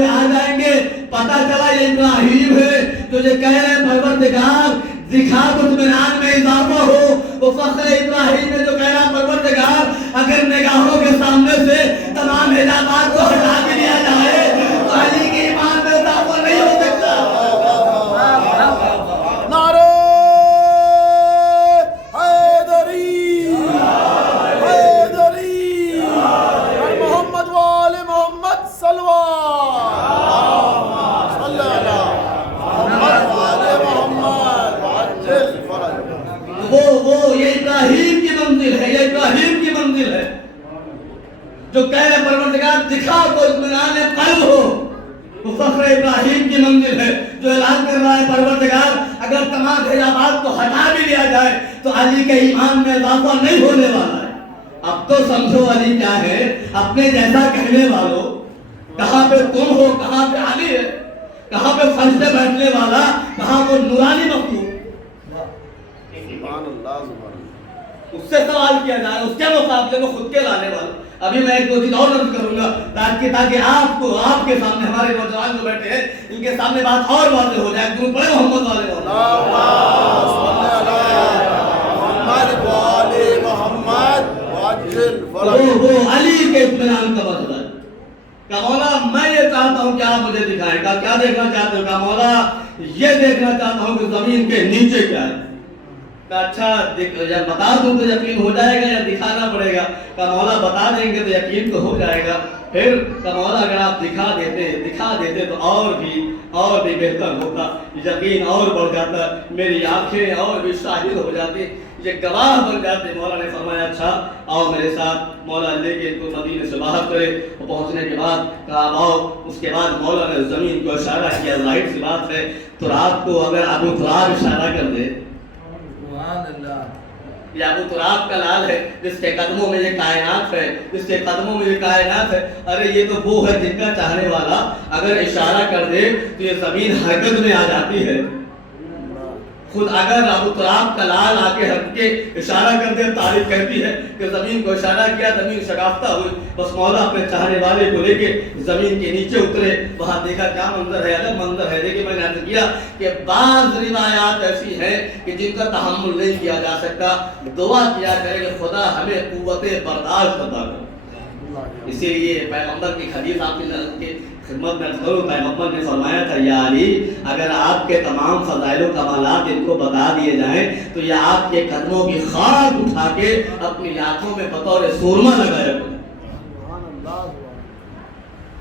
آ جائیں گے. پتہ چلا یہ ابراہیم ہے جو یہ کہہ رہے ہیں پروردگار دکھا تو اطمینان میں اضافہ ہو. وہ فخر ابراہیم ہے جو کہہ رہا پروردگار اگر نگاہوں کے سامنے سے تمام حجابات کو ہٹا کے دیا جائے تو علی کے ایمان میں اضافہ نہیں ہو سکتا. نعرہ حیدری, حیدری, محمد وآل محمد صلوات, صلی اللہ محمد وآل محمد وعجل فرج. وہ یہ ابراہیم کی منزل ہے, یہ ابراہیم کی منزل ہے جو کہہ رہے پروردگار دکھا تو اطمینان قلب ہو. وہ فخر ابراہیم کی منزل ہے جو اعلان کر رہا ہے پروردگار اگر تمام حجابات کو ہٹا بھی لیا جائے تو علی کے ایمان میں اضافہ نہیں ہونے والا ہے. اب تو سمجھو علی کیا ہے, اپنے جیسا کہنے والوں, کہاں پہ تم ہو, کہاں پہ علی ہے, کہاں پہ فرش پہ بیٹھنے والا, کہاں وہ نورانی مخلوق. سبحان اللہ, سبحان اللہ. اس سے سوال کیا جا رہا ہے, اس کے مقابلے میں خود کے لانے والا. ابھی میں ایک 2 چیز اور عرض کروں گا تاکہ آپ کو, آپ کے سامنے, ہمارے نوجوان جو بیٹھے ہیں ان کے سامنے بات اور واضح ہو جائے. درود پڑھیں محمد والے محمد وآل محمد وعجل فرج. وہ علی کے اطمینان کا مسئلہ ہے. کہ مولا میں یہ چاہتا ہوں کہ آپ مجھے دکھائیں. کہ کیا دیکھنا چاہتے ہو؟ کہ مولا یہ دیکھنا چاہتا ہوں کہ زمین کے نیچے کیا ہے. کہ اچھا جب بتا دوں تو یقین ہو جائے گا یا دکھانا پڑے گا؟ کہ مولا بتا دیں گے تو یقین تو ہو جائے گا. پھر کہ مولا اگر آپ دکھا دیتے تو اور بھی بہتر ہوتا, یقین اور بڑھ جاتا, میری آنکھیں اور بھی شاہد ہو جاتی, یہ گواہ بن جاتے. مولا نے فرمایا اچھا آؤ میرے ساتھ. مولا لے کے ان کو مدینے سے باہر کرے. پہنچنے کے بعد کہا آؤ. اس کے بعد مولا نے زمین کو اشارہ کیا. ظاہر سی بات ہے تو رات کو اگر ابو تراب اشارہ کر دے, یہ ابو تراب کا لال ہے جس کے قدموں میں یہ کائنات ہے, جس کے قدموں میں یہ کائنات ہے. ارے یہ تو وہ ہے جن کا چاہنے والا اگر اشارہ کر دے تو یہ زمین حرکت میں آ جاتی ہے, خود اگر ابو تراب کا لال آگے ہٹ کے اشارہ کر دے، تاریخ کہتی ہے کہ زمین کو اشارہ کیا، زمین شگافتہ ہوئی، بس مولا اپنے چاہنے والے کو لے کے زمین کے نیچے اترے، وہاں دیکھا کیا منظر ہے، الگ منظر ہے۔ دیکھیں میں نے عرض کیا کہ بعض روایات ایسی ہیں کہ جن کا تحمل نہیں کیا جا سکتا، دعا کیا کرے کہ خدا ہمیں قوت برداشت عطا کرے۔ اسی لیے پیغمبر کی حدیث آپ کی خدمت میں کروں، پیغمبر نے فرمایا تھا یا علی اگر آپ کے تمام فضائل و کمالات ان کو بتا دیے جائیں تو یہ آپ کے قدموں کی خاک اٹھا کے اپنی آنکھوں میں بطور سرما لگایا کریں۔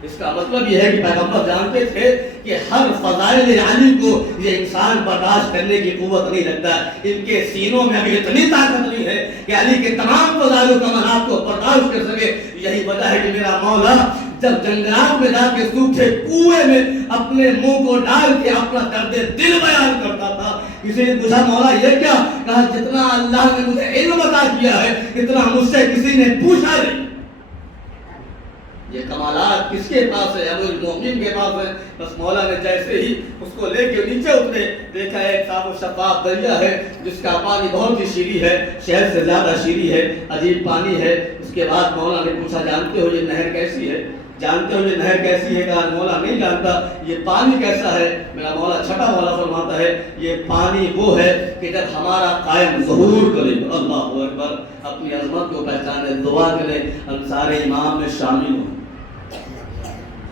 اس کا مطلب یہ ہے کہ پیغمبر جانتے تھے کہ ہر فضائل علی کو یہ انسان برداشت کرنے کی قوت نہیں رکھتا، ان کے سینوں میں ابھی اتنی طاقت نہیں ہے کہ علی کے تمام فضائل و کمالات کو برداشت کر سکے۔ یہی وجہ ہے کہ میرا مولا جب جنگلات میں جا کے سوکھے کنویں میں اپنے منہ کو ڈال کے اپنا درد دل بیان کرتا تھا، کسی نے پوچھا مولا یہ کیا؟ کہا جتنا اللہ نے مجھے علم عطا کیا ہے اتنا مجھ سے کسی نے پوچھا نہیں۔ یہ کمالات کس کے پاس ہے؟ ابو المومنین کے پاس ہے۔ بس مولا نے جیسے ہی اس کو لے کے نیچے اترے، دیکھا ایک صاف و شفاف دریا ہے جس کا پانی بہت ہی شیریں ہے، شہد سے زیادہ شیریں ہے، عجیب پانی ہے۔ اس کے بعد مولا نے پوچھا جانتے ہو یہ نہر کیسی ہے؟ جانتے ہو یہ نہر کیسی ہے؟ کہا مولا نہیں جانتا۔ یہ پانی کیسا ہے؟ میرا مولا چھٹا مولا فرماتا ہے یہ پانی وہ ہے کہ جب ہمارا قائم ظہور کرے، اللہ اکبر، اپنی عظمت کو پہچانے، دعا کرے، انصار امام میں شامل ہوں۔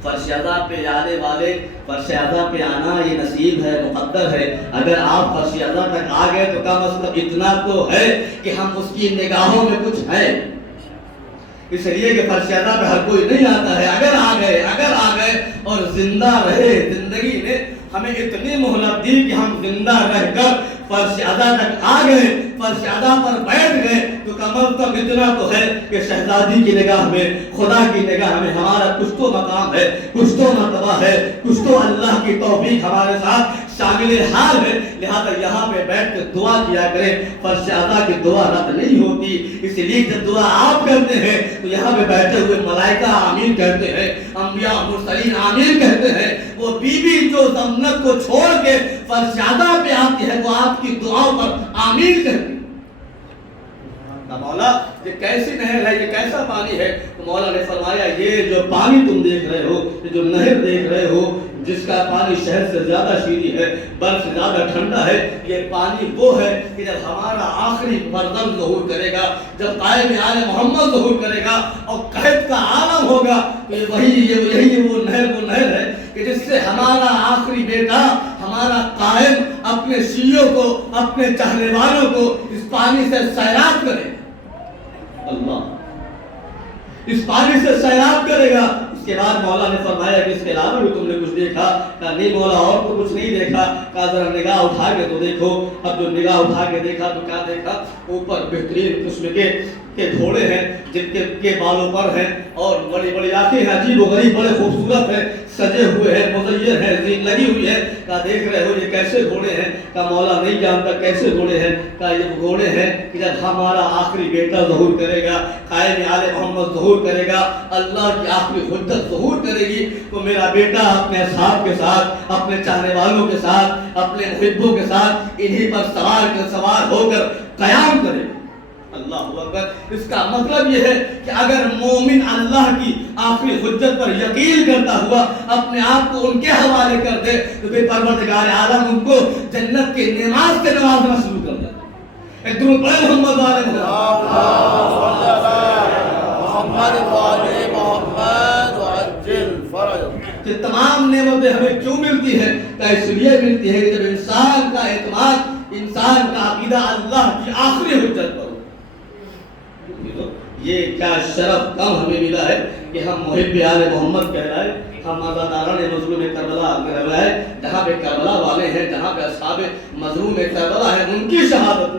فرش اعضا پہ آنے والے فرش اعضا پہ آنا یہ نصیب ہے، مقدر ہے۔ اگر آپ فرش اعضا تک آ گئے تو کم از کم اتنا تو ہے کہ ہم اس کی نگاہوں میں کچھ ہے۔ اس لیے کہ فرش اعضا پہ ہر کوئی نہیں آتا ہے۔ اگر آ گئے اور زندہ رہے، زندگی نے ہمیں اتنی مہلت دی کہ ہم زندہ رہ کر فرش اعضا تک آ گئے، فرش اعضا پر بیٹھ گئے تو کم از کم اتنا تو ہے کہ شہزادی کی نگاہ میں، خدا کی نگاہ میں ہمارا کچھ تو مقام ہے، کچھ تو مرتبہ ہے، کچھ تو اللہ کی توفیق ہمارے ساتھ شامل حال ہے۔ لہذا یہاں پہ بیٹھ کے دعا کیا کریں، فرش اعضا کی دعا رد نہیں ہوتی۔ اس لیے جب دعا آپ کرتے ہیں تو یہاں پہ بیٹھے ہوئے ملائکہ آمین کہتے ہیں، انبیاء مرسلین آمین کہتے ہیں۔ وہ بیوی جو زمنت کو چھوڑ کے فرش اعضا پہ آتی ہے وہ آپ کی دعاؤں پر آمین کہتی ہے۔ مولا یہ کیسی نہر ہے، یہ کیسا پانی ہے؟ تو مولا نے فرمایا یہ جو پانی تم دیکھ رہے ہو، یہ جو نہر دیکھ رہے ہو جس کا پانی شہد سے زیادہ شیریں ہے، برف سے زیادہ ٹھنڈا ہے، یہ پانی وہ ہے کہ جب ہمارا آخری مردم ظہور کرے گا، جب قائم آل محمد ظہور کرے گا اور قحط کا عالم ہوگا تو یہی وہ نہر ہے کہ جس سے ہمارا آخری بیٹا، ہمارا قائم اپنے شیعوں کو، اپنے چاہنے والوں کو اس پانی سے سیراب کرے۔ اللہ اس پانی سے سیراب کرے گا۔ اس کے بعد مولا نے فرمایا کہ اس کے علاوہ بھی تم نے کچھ دیکھا؟ کہا نہیں مولا اور تو کچھ نہیں دیکھا۔ کہا ذرا نگاہ اٹھا کے تو دیکھو۔ اب جو نگاہ اٹھا کے دیکھا تو کیا دیکھا؟ اوپر بہترین قسم کے گھوڑے ہیں جن کے بالوں پر ہیں اور بڑی بڑی آنکھیں ہیں، عجیب و غریب، بڑے خوبصورت ہیں، سجے ہوئے ہیں، مزین ہیں، زین لگی ہوئی ہے۔ کہا دیکھ رہے ہو یہ کیسے گھوڑے ہیں؟ کہا مولا نہیں جانتا کیسے گھوڑے ہیں۔ کہا یہ گھوڑے ہیں کہ جب ہمارا آخری بیٹا ظہور کرے گا، قائم آل محمد ظہور کرے گا، اللہ کی آخری حجت ظہور کرے گی تو میرا بیٹا اپنے اصحاب کے ساتھ، اپنے چاہنے والوں کے ساتھ، اپنے محبوں کے ساتھ انہی پر سوار ہو کر قیام کرے گا۔ اللہ اکبر۔ اس کا مطلب یہ ہے کہ اگر مومن اللہ کی آخری حجت پر یقین کرتا ہوا اپنے آپ کو ان کے حوالے کر دے تو پھر پروردگار عالم ان کو جنت کے نماز سے نوازنا شروع کر دے۔ ایک درود پڑھیں محمد والے کہ تمام نعمتیں ہمیں کیوں ملتی ہیں؟ کہ اس لیے ملتی ہے کہ جب انسان کا اعتماد، انسان کا عقیدہ اللہ کی آخری حجت پر، یہ کیا شرف کم ہمیں ملا ہے کہ ہم محب آل محمد کہلائے، ہم آزاداران مظلوم کربلا کہلائے، جہاں پہ کربلا والے ہیں، جہاں پہ اصحاب مظلوم کربلا ہیں ان کی شہادت،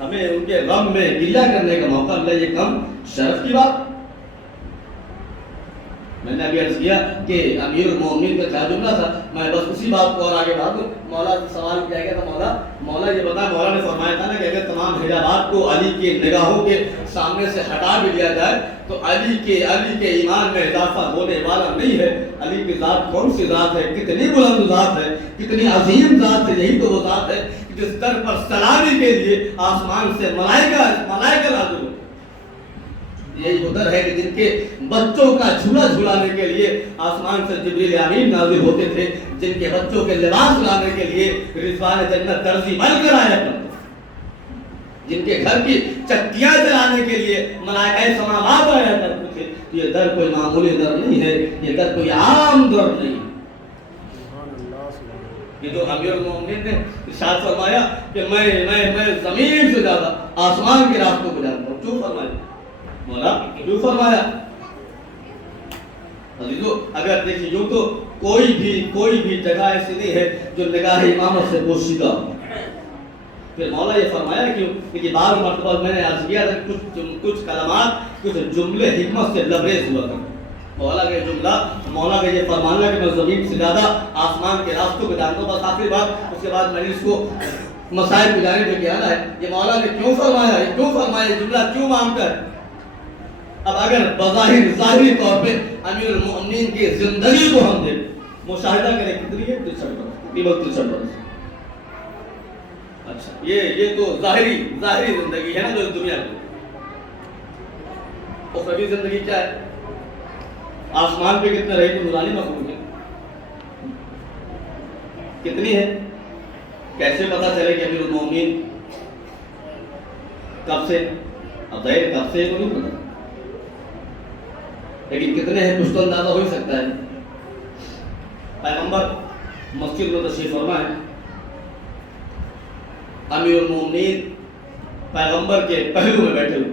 ہمیں ان کے غم میں گریہ کرنے کا موقع ملا، یہ کم شرف کی بات۔ میں نے ابھی عرض کیا کہ امیر المومنین کا کیا جملہ تھا، میں بس اسی بات کو اور آگے بڑھا دوں۔ مولا سے سوال کیا گیا تھا مولا مولا یہ بتا، مولا نے فرمایا تھا نا کہ اگر تمام حجابات کو علی کی نگاہوں کے سامنے سے ہٹا بھی دیا جائے تو علی کے ایمان میں اضافہ ہونے والا نہیں ہے۔ علی کی ذات کون سی ذات ہے، کتنی بلند ذات ہے، کتنی عظیم ذات ہے، یہی تو وہ ذات ہے جس در پر سلامی کے لیے آسمان سے ملائکہ نازل ہوتے۔ یہی وہ در ہے کہ جن کے بچوں کا جھولا جھولانے کے لیے آسمان سے جبریل امین نازل ہوتے تھے، جن کے بچوں کے لباس لانے کے لیے رضوان جنت درزی بن کر آیا کرتے، جن کے گھر کی چکیاں چلانے کے لیے ملائکہ سماوات آیا کرتے تھے۔ یہ در کوئی معمولی در نہیں ہے، یہ در کوئی عام در نہیں ہے۔ یہ جو امیر المومنین نے ارشاد فرمایا کہ میں زمین سے زیادہ آسمان کے راستوں کو جانتا ہوں، کیوں فرمایا مولا، کیوں فرمایا؟ عزیزو اگر دیکھیں یوں تو کوئی بھی جگہ ایسی نہیں ہے جو نگاہ امامت سے پوشیدہ ہو۔ پھر مولا یہ فرمایا کیوں؟ کہ بار مرتبہ میں نے عرض کیا تھا کچھ کلمات، کچھ جملے حکمت سے لبریز ہوا کرتے۔ مولا کا جملہ، مولا کا یہ فرمانا کہ میں زمین سے زیادہ آسمان کے راستوں کو جانتا ہوں، بس آخری بات، اس کے بعد میں نے اس کو مسائل کو جانے پہ کیا ہے یہ مولا نے کیوں فرمایا، یہ جملہ کیوں مانگتا ہے؟ اب اگر بظاہر ظاہری طور پہ امیر المؤمنین کی زندگی کو ہم دیکھیں، مشاہدہ کریں کتنی ہے 63 برس۔ اچھا یہ تو ظاہری زندگی ہے نا جو دنیا کی، اخروی زندگی کیا ہے؟ آسمان پہ کتنے رہی تو نورانی مخلوق ہے، کتنی ہے؟ کیسے پتا چلے کہ امیر المؤمنین کب سے؟ اب ظاہر کب سے تو نہیں پتا، لیکن کتنے ہیں کچھ تو اندازہ ہو ہی سکتا ہے۔ پیغمبر مسجد میں تشریف فرما ہے، امیر المومنین پیغمبر کے پہلو میں بیٹھے ہوئے،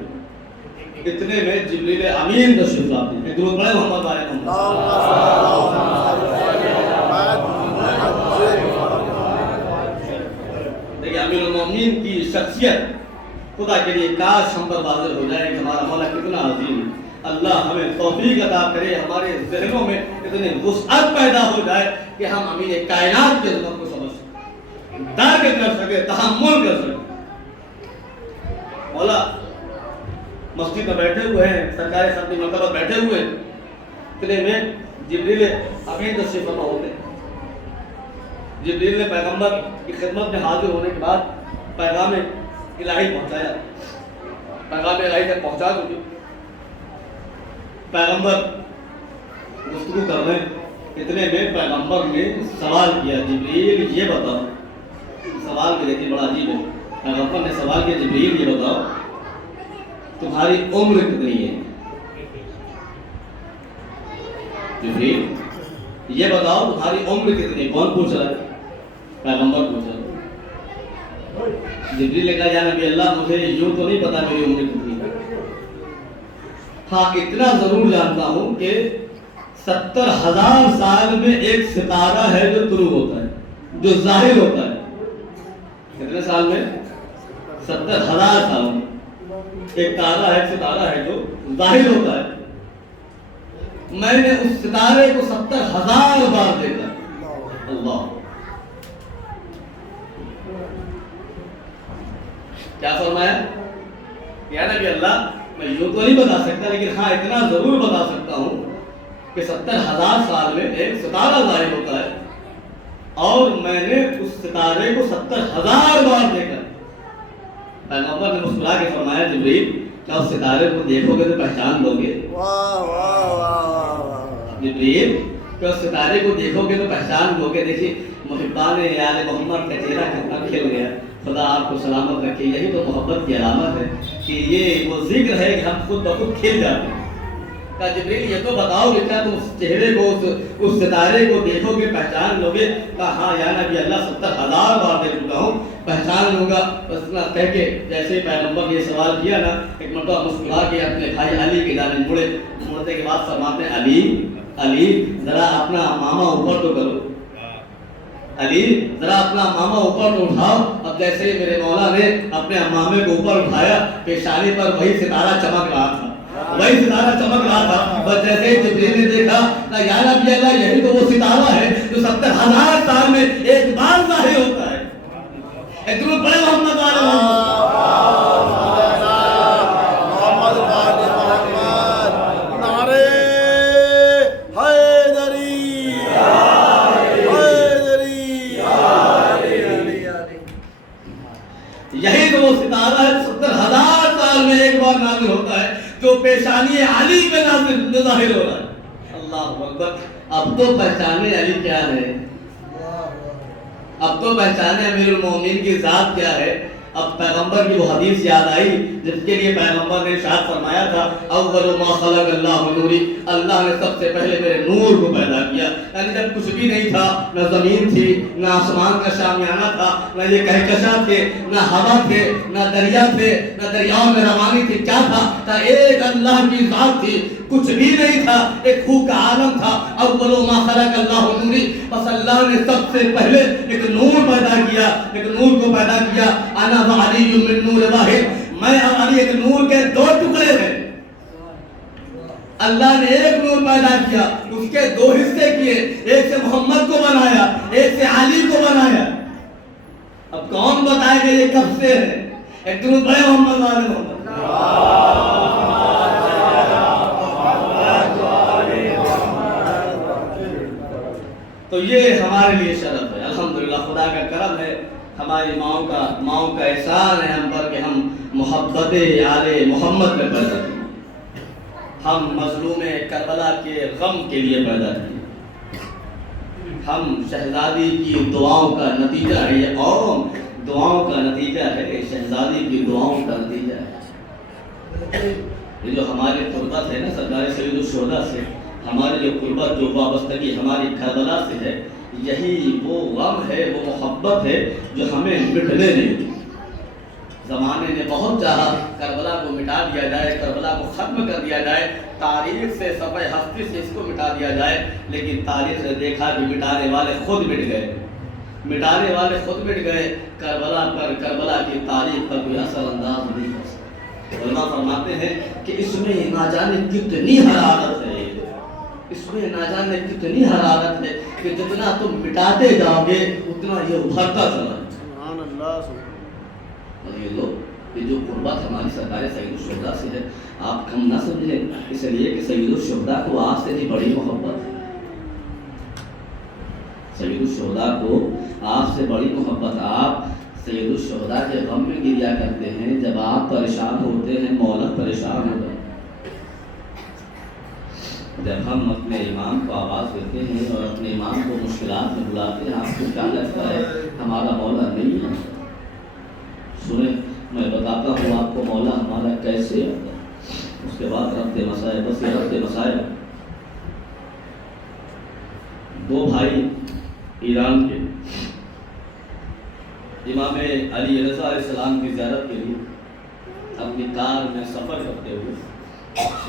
اتنے میں جبریل امین تشریف لاتے ہیں۔ درود پڑھیں محمد علیہ دیکھیں امیر المومنین کی شخصیت خدا کے لیے کاش ہم پر واضح ہو جائے کہ ہمارا مولا کتنا عظیم ہے۔ اللہ ہمیں توفیق عطا کرے، ہمارے ذہنوں میں اتنی وسعت پیدا ہو جائے کہ ہم امیر کائنات کی عظمت کو سمجھ سکیں، درک کر سکیں، تحمل کر سکیں۔ مولا مسجد میں بیٹھے ہوئے ہیں، سرکار خادم مرتبہ بیٹھے ہوئے ہیں، اتنے میں جبریل امین تشریف فرما ہوتے ہیں۔ جبریل نے پیغمبر کی خدمت میں حاضر ہونے کے بعد پیغام الہی پہنچایا، پیغام الہی تک پہنچا چکے۔ پیغمبر گفتگو کر رہے ہیں، اتنے میں پیغمبر نے سوال کیا، جبریل یہ بتاؤ، سوال بھی دیکھیں بڑا عجیب ہے۔ پیغمبر نے سوال کیا، جبریل یہ بتاؤ تمہاری عمر کتنی ہے؟ جبریل یہ بتاؤ تمہاری عمر کتنی ہے؟ کون پوچھ رہا ہے؟ پیغمبر پوچھ رہا ہے۔ جبریل نے کہا یا نبی اللہ مجھے یوں تو نہیں پتا میری عمر کتنی ہے، ہاں اتنا ضرور جانتا ہوں کہ 70,000 سال میں ایک ستارہ ہے جو طلوع ہوتا ہے، جو ظاہر ہوتا ہے۔ کتنے سال میں؟ 70,000 سال میں ایک تارہ ہے، ستارہ ہے جو ظاہر ہوتا ہے۔ میں نے اس ستارے کو 70,000 بار دیکھا۔ اللہ کیا فرمایا؟ یا نبی اللہ میں یوں تو نہیں بتا سکتا، لیکن ہاں اتنا ضرور بتا سکتا ہوں کہ 70,000 سال میں ایک ستارہ ظاہر ہوتا ہے اور میں نے اس ستارے کو 70,000 بار دیکھا۔ پیغمبر نے مسکرا کے فرمایا جبریل کیا اس ستارے کو دیکھو گے تو پہچان لو گے؟ جبریل کیا اس ستارے کو دیکھو گے تو پہچان لو گے؟ دیکھیے محبان آل محمد کا چہرہ کتنا کھل گیا، خدا آپ کو سلامت رکھے۔ یہی تو محبت کی علامت ہے کہ یہ وہ ذکر ہے کہ ہم خود بخود کھل جاتے ہیں۔ کہا جبریل یہ تو بتاؤ کہ کیا تم اس چہرے کو اس ستارے کو دیکھو گے پہچان لو گے؟ کہا ہاں یا نبی اللہ 70,000 بار دیکھ چکا ہوں، پہچان لوں گا۔ بس اتنا کہہ کے جیسے پیغمبر نے یہ سوال کیا نا، ایک مرتبہ مسکرا کے اپنے بھائی علی کی جانب مڑے، مڑنے کے بعد فرماتے ہیں علی ذرا اپنا ماما اوپر تو کرو، علی ذرا اپنا ماما اوپر تو اٹھاؤ۔ اب جیسے میرے مولا نے اپنے مامے کو اوپر اٹھایا، پیشانی پر وہی ستارہ چمک رہا تھا، وہی ستارہ چمک رہا تھا۔ بس جیسے جبریل نے دیکھا کہ یا نبی اللہ یہی تو وہ ستارہ ہے جو 70,000 سال میں ایک بار ظاہر ہوتا ہے، درود پڑھیں محمد والے محمد. محمد والے محمد. نعرے حیدری حیدری. یہی تو وہ ستارہ ہے 70,000 سال میں ایک بار نازل ہوتا ہے جو پیشانی علی پہ نازل ظاہر ہو رہا ہے. اللہ اکبر. اب تو پہچانے علی کیا ہے, اب تو پہچانے امیر المومنین کی ذات کیا ہے. اب پیغمبر کی وہ حدیث یاد آئی جس کے لیے پیغمبر نے ارشاد فرمایا تھا اول ما خلق اللہ نوری, اللہ نے سب سے پہلے میرے نور کو پیدا کیا. یعنی جب کچھ بھی نہیں تھا, نہ زمین تھی, نہ آسمان کا شامیانہ تھا, نہ یہ کہکشاں تھے, نہ ہوا تھے, نہ دریا تھے, نہ دریاؤں میں روانی تھی, کیا تھا ایک اللہ کی ذات تھی. کچھ بھی نہیں تھا, ایک خوب کا عالم تھا. اول ما خلق اللہ نوری, بس اللہ نے سب سے پہلے ایک نور پیدا کیا, ایک نور کو پیدا کیا. انا علی من نور واحد, میں اور علی ایک نور کے دو ٹکڑے ہیں. اللہ نے ایک نور پیدا کیا, اس کے دو حصے کیے, ایک سے محمد کو بنایا, ایک سے علی کو بنایا. اب کون بتائے گا یہ کب سے ہے؟ ایک درود پڑھیں محمد والے محمد. تو یہ ہمارے لیے شرف ہے, الحمدللہ خدا کا کرم ہے, ہماری ماؤں کا احسان ہے ہم پر کہ ہم محبت آل محمد میں پیدا ہوئے. ہم مظلوم کربلا کے غم کے لیے پیدا ہوئے. ہم شہزادی کی دعاؤں کا نتیجہ ہے, یہ قوم دعاؤں کا نتیجہ ہے, شہزادی کی دعاؤں کا نتیجہ ہے. یہ جو ہماری قربت ہے نا سرکار سید الشہداء سے, ہماری جو قربت جو وابستگی ہماری کربلا سے ہے, یہی وہ غم ہے, وہ محبت ہے جو ہمیں مٹنے نہیں دی. زمانے نے بہت چاہا کربلا کو مٹا دیا جائے, کربلا کو ختم کر دیا جائے, تاریخ سے صفحہ ہستی سے اس کو مٹا دیا جائے, لیکن تاریخ نے دیکھا کہ مٹانے والے خود مٹ گئے, مٹانے والے خود مٹ گئے. کربلا پر, کربلا کی تاریخ پر کوئی اثر انداز نہیں کر سکتا. علماء فرماتے ہیں کہ اس میں نہ جانے کتنی حرارت ہے, اس میں نہ جانے کتنی حرارت ہے کہ جتنا تم مٹاتے جاؤ گے اتنا یہ ابھرتا چلا ہے. سبحان اللہ. اور یہ لوگ یہ جو قربت ہماری سرکار سید الشہداء سے ہے, آپ کم نہ سمجھیں, اس لیے کہ سید الشہداء کو آپ سے بھی بڑی محبت ہے. سید الشہداء کو آپ سے بڑی محبت. آپ سید الشہداء کے غم میں گریا کرتے ہیں, جب آپ پریشان ہوتے ہیں مولا پریشان ہوتا ہے. جب ہم اپنے امام کو آواز دیتے ہیں اور اپنے امام کو مشکلات میں بلاتے ہیں, آپ کو کیا لگتا ہے ہمارا مولا نہیں ہے؟ سنیں, میں بتاتا ہوں آپ کو مولا ہمارا کیسے آتا ہے, اس کے بعد ربط مسائل. بس یہ ربط مسائل. دو بھائی ایران کے امام علی رضا علیہ السلام کی زیارت کے لیے اپنی کار میں سفر کرتے ہوئے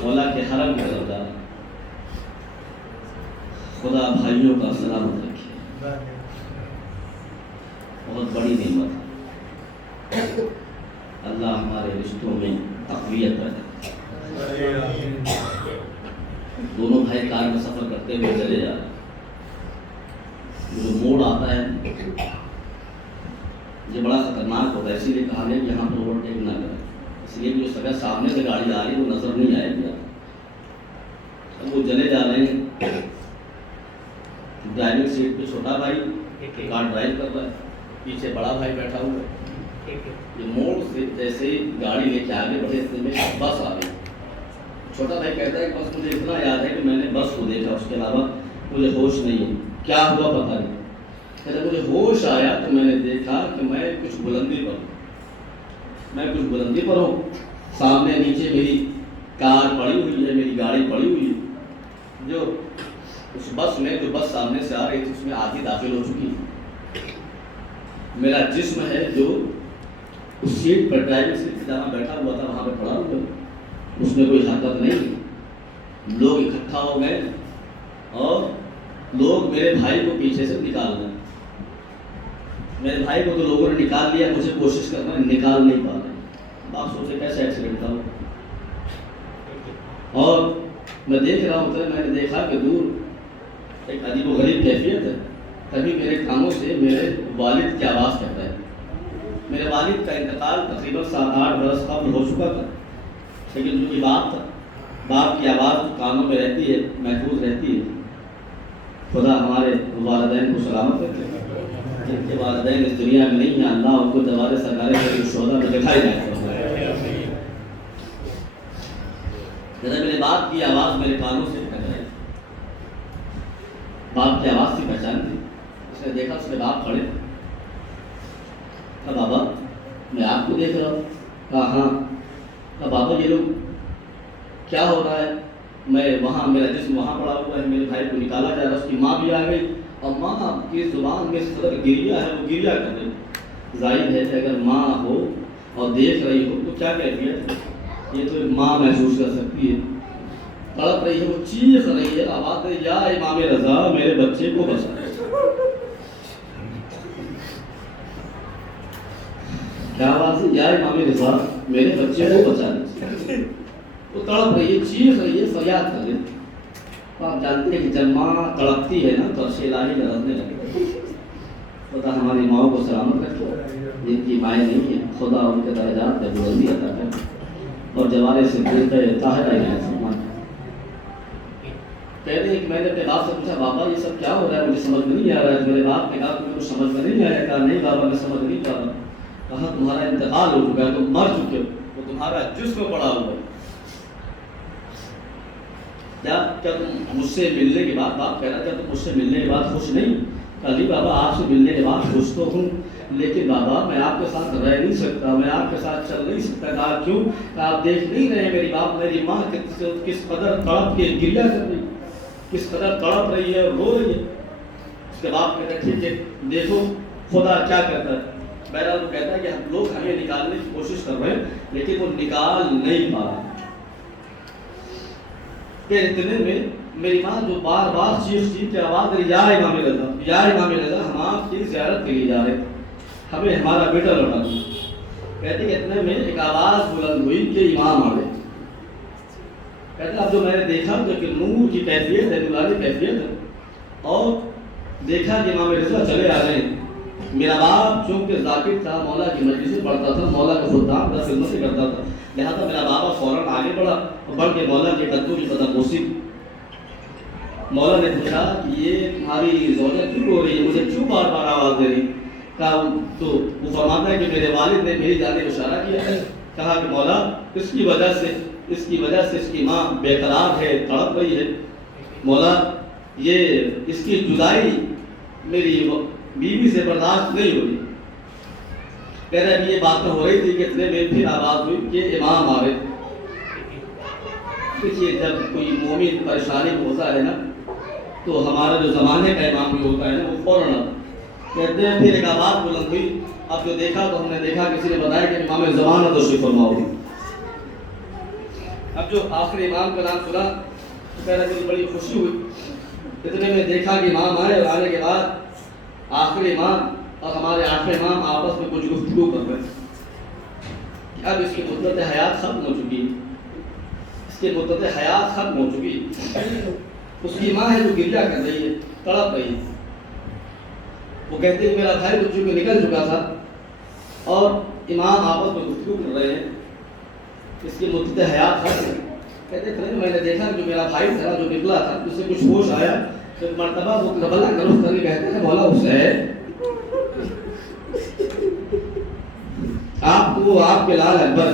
مولا کے حرم میں گزرا. خدا بھائیوں کا سلامت رکھے, بہت بڑی نعمت ہے. اللہ ہمارے رشتوں میں تقویت پیدا کرے. دونوں بھائی کار میں سفر کرتے ہوئے چلے جا رہے, جو موڑ آتا ہے یہ بڑا خطرناک ہوتا ہے, اسی لیے کہا گیا کہ یہاں پر اوورٹیک نہ کریں, اس لیے کہ جو سگا سامنے سے گاڑی آ رہی ہے وہ نظر نہیں آئے گی. اب وہ چلے جا رہے ہیں, ڈرائیونگ سیٹ پہ چھوٹا بھائی کار ڈرائیو کر رہا ہے, پیچھے بڑا بھائی بیٹھا ہوا ہے. یہ موڑ سے جیسے ہی گاڑی لے کے آگے بڑھے اتنے میں بس آ گئی. چھوٹا بھائی کہتا ہے کہ بس مجھے اتنا یاد ہے کہ میں نے بس کو دیکھا, اس کے علاوہ مجھے ہوش نہیں ہے, کیا ہوا پتہ نہیں. کہتا مجھے ہوش آیا تو میں نے دیکھا کہ میں کچھ بلندی پر ہوں, سامنے نیچے میری کار پڑی ہوئی ہے, میری گاڑی پڑی ہوئی ہے, جو اس بس میں جو بس سامنے سے آ رہی تھی اس میں آدھی داخل ہو چکی ہے. میرا جسم ہے جو اس سیٹ پر ڈرائیونگ سیٹ سے جہاں بیٹھا ہوا تھا وہاں پہ پڑا ہوا, اس میں کوئی حرکت نہیں. لوگ اکٹھا ہو گئے اور لوگ میرے بھائی کو پیچھے سے نکال رہے ہیں. میرے بھائی کو تو لوگوں نے نکال لیا, مجھے کوشش کرنا ہے نکال نہیں پا رہے. آپ سوچے کیسے ایکسیڈنٹ تھا, اور میں دیکھ رہا ہوں میں نے دیکھا کہ دور ایک عجیب و غریب کیفیت ہے. کبھی میرے کانوں سے میرے والد کی آواز کہتا ہے, میرے والد کا انتقال تقریباً 7-8 برس قبل ہو چکا تھا، لیکن جو کہ باپ تھا، باپ کی آواز کانوں میں رہتی ہے، محفوظ رہتی ہے. خدا ہمارے والدین کو سلامت رکھے. جن کے والدین اس دنیا میں نہیں ہیں، اللہ ان کو دوبارہ سرکار شہداء میں دکھائی جائے. میرے باپ کی آواز میرے کانوں سے ٹکرائی. باپ کی آواز کی پہچان تھی. اس نے دیکھا، اس کے باپ کھڑے. کہا بابا میں آپ کو دیکھ رہا ہوں. کہا ہاں. کہا بابا یہ لوگ کیا ہو رہا ہے؟ میں وہاں، میرا جسم وہاں پڑا ہوا ہے، میرے بھائی کو نکالا جا رہا ہے. اس کی ماں بھی آ گئی اور ماں کی زبان میں اس قدر گریہ ہے، وہ گریہ کر رہی. ظاہر ہے کہ اگر ماں ہو اور دیکھ رہی ہو تو کیا کیفیت ہے؟ یہ تو ایک ماں محسوس کر سکتی ہے. تڑپ رہی ہے، وہ چیخ رہی ہے، آواز ہے یا امام رضا میرے بچے کو بچا. کیا آواز ہے؟ یا امام رضا میرے بچے کو بچا. وہ تڑپ رہی ہے، چیخ رہی ہے، فریاد کر رہی ہے. آپ جانتے ہیں کہ جب ماں تڑپتی ہے نا تو عرش الہی لرزنے لگتا ہے. خدا ہماری ماؤں کو سلامت رکھے. جن کی مائیں نہیں ہیں، خدا ان کے درجات میں بلندی عطا کرے اور جوارے سے دلتے طاہرہ علیہ سلمان. کہتے ہیں کہ میں نے اپنے باپ سے پوچھا بابا یہ سب کیا ہو رہا ہے، مجھے سمجھ میں نہیں آ رہا ہے. میرے باپ نے کہا تمہیں کچھ سمجھ میں نہیں آیا. کہا نہیں بابا میں سمجھ نہیں پا رہا. کہا تمہارا انتقال ہو چکا ہے، تم مر چکے ہو، وہ تمہارا جسم پڑا ہوا ہے. کیا تم مجھ سے ملنے کے بعد، باپ کہہ رہا کیا تم مجھ سے ملنے کے بعد خوش نہیں؟ کہا جی بابا آپ سے ملنے کے بعد خوش تو ہوں، لیکن بابا میں آپ کے ساتھ رہ نہیں سکتا، میں آپ کے ساتھ چل نہیں سکتا. کہا کیوں؟ کہا آپ دیکھ نہیں رہے میری باپ، میری ماں کس قدر تڑپ کے گریہ کر رہی، کس قدر تڑپ رہی ہے اور رو رہی ہے. اس کے باپ کہتے ہیں ٹھیک ہے دیکھو خدا کیا کرتا ہے. بہرحال وہ کہتا ہے کہ ہم لوگ ہمیں نکالنے کی کوشش کر رہے ہیں لیکن وہ نکال نہیں پا رہے. پھر اتنے میں میری ماں جو بار بار چیخ کے آواز دے یا امام رضا، یا امام رضا ہم آپ کی زیارت کے لیے جا رہے ہیں، ہمیں ہمارا بیٹا لوٹا دو. کہتے ہیں اتنے میں ایک آواز بلند ہوئی کہ امام آ گئے. کہتے ہیں اب جو میں نے دیکھا جو کہ نور کی کیفیت ہے، نورانی کیفیت ہے، اور دیکھا کہ امام رضا چلے آ رہے ہیں. میرا باپ چونکہ ذاکر تھا، مولا کی مجلسیں پڑھتا تھا، مولا کا خدام تھا، خدمتیں کرتا تھا، لہٰذا میرا بابا فوراً آگے بڑھا اور بڑھ کے مولا کے قدموں کی قدم بوسی. مولا نے پوچھا کہ یہ تمہاری زوجہ کیوں رو رہی ہے، مجھے کیوں بار بار آواز دے رہی؟ کہا تو وہ فرماتا ہے کہ میرے والد نے میری جانب اشارہ کیا ہے. کہا کہ مولا اس کی وجہ سے اس کی ماں بے قرار ہے، تڑپ رہی ہے. مولا یہ اس کی جدائی میری بیوی سے برداشت نہیں ہو رہی. کہہ رہے ابھی یہ باتیں ہو رہی تھی کہ اتنے میں پھر آواز ہوئی کہ امام آ گئے. دیکھیے جب کوئی مومن پریشانی میں ہوتا ہے نا تو ہمارا جو زمانے کا امام بھی ہوتا ہے نا وہ فوراً آتا. کہتے ہیں پھر ایک آواز بلند ہوئی. اب جو دیکھا تو ہم نے دیکھا کسی نے بتایا کہ امام زمانہ تشریف فرما ہوگی. اب جو آخری امام کا نام سنا تو کہہ رہے کہ بڑی خوشی ہوئی. اتنے میں دیکھا کہ امام آئے اور آنے کے بعد آخری امام اور ہمارے آخری امام آپس میں کچھ گفتگو کر رہے ہیں. اب اس کی مدت حیات ختم ہو چکی ہے، اس کی مدت حیات ختم ہو چکی ہے. اس کی ماں ہے جو گریہ کر رہی ہے، تڑپ رہی ہے. وہ کہتے ہیں میرا بھائی تو چونکہ نکل چکا تھا اور امام آپس میں گفتگو کر رہے ہیں، اس کی مدت حیات ختم ہے. کہتے ہیں میں نے دیکھا کہ جو میرا بھائی تھا جو نکلا تھا اس سے کچھ ہوش آیا. تو مرتبہ وہ قبلہ کا رخ کر کے کہتے ہیں مولا حسین آپ کو آپ کے لال اکبر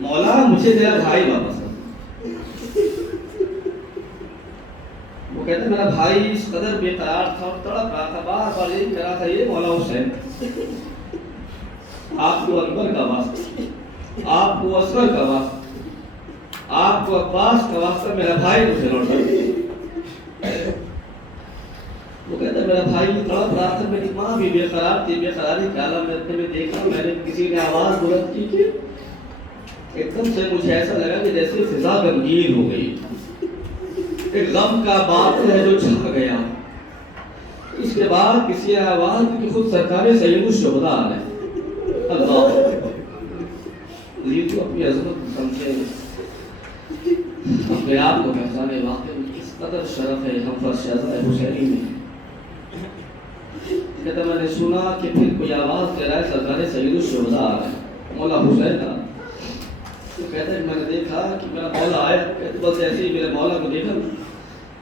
مولا مجھے تیرا بھائی واپس. وہ کہتے ہیں میرا بھائی اس قدر بے قرار تھا اور تڑپ رہا تھا، بار بار یہی کہہ رہا تھا یہ مولا حسین آپ کو اکبر کا واسطہ، آپ کو اصغر کا واسطہ، آپ کو عباس کا واسطہ، میرا بھائی مجھے لوٹا. وہ کہتا ہے میرا بھائی تڑپ رہا تھا، میری ماں بھی بے قرار تھی، بے قراری کے عالم میں دیکھا میں نے کسی نے آواز بلند کی کہ ایک دم سے مجھے ایسا لگا کہ جیسے فضا غمگین ہو گئی، ایک غم کا بادل ہے جو چھا گیا. اس کے بعد کسی نے آواز دی کہ خود سرکار سید الشہداء آ رہے ہیں. اللہ یہ تو اپنی عظمت کو سمجھے، اپنے آپ کو پہچانے، واقعی اس قدر شرف ہے ہم فرش شہزادہ حسینی میں. کہتا میں نے سنا کہ پھر کوئی آواز دے رہا ہے سرکار سید الشہداء آ رہا ہے مولا حسین کا. تو کہتا ہے میں نے دیکھا کہ میرا مولا آیا. کہتے بس ایسے ہی میرے مولا کو دیکھا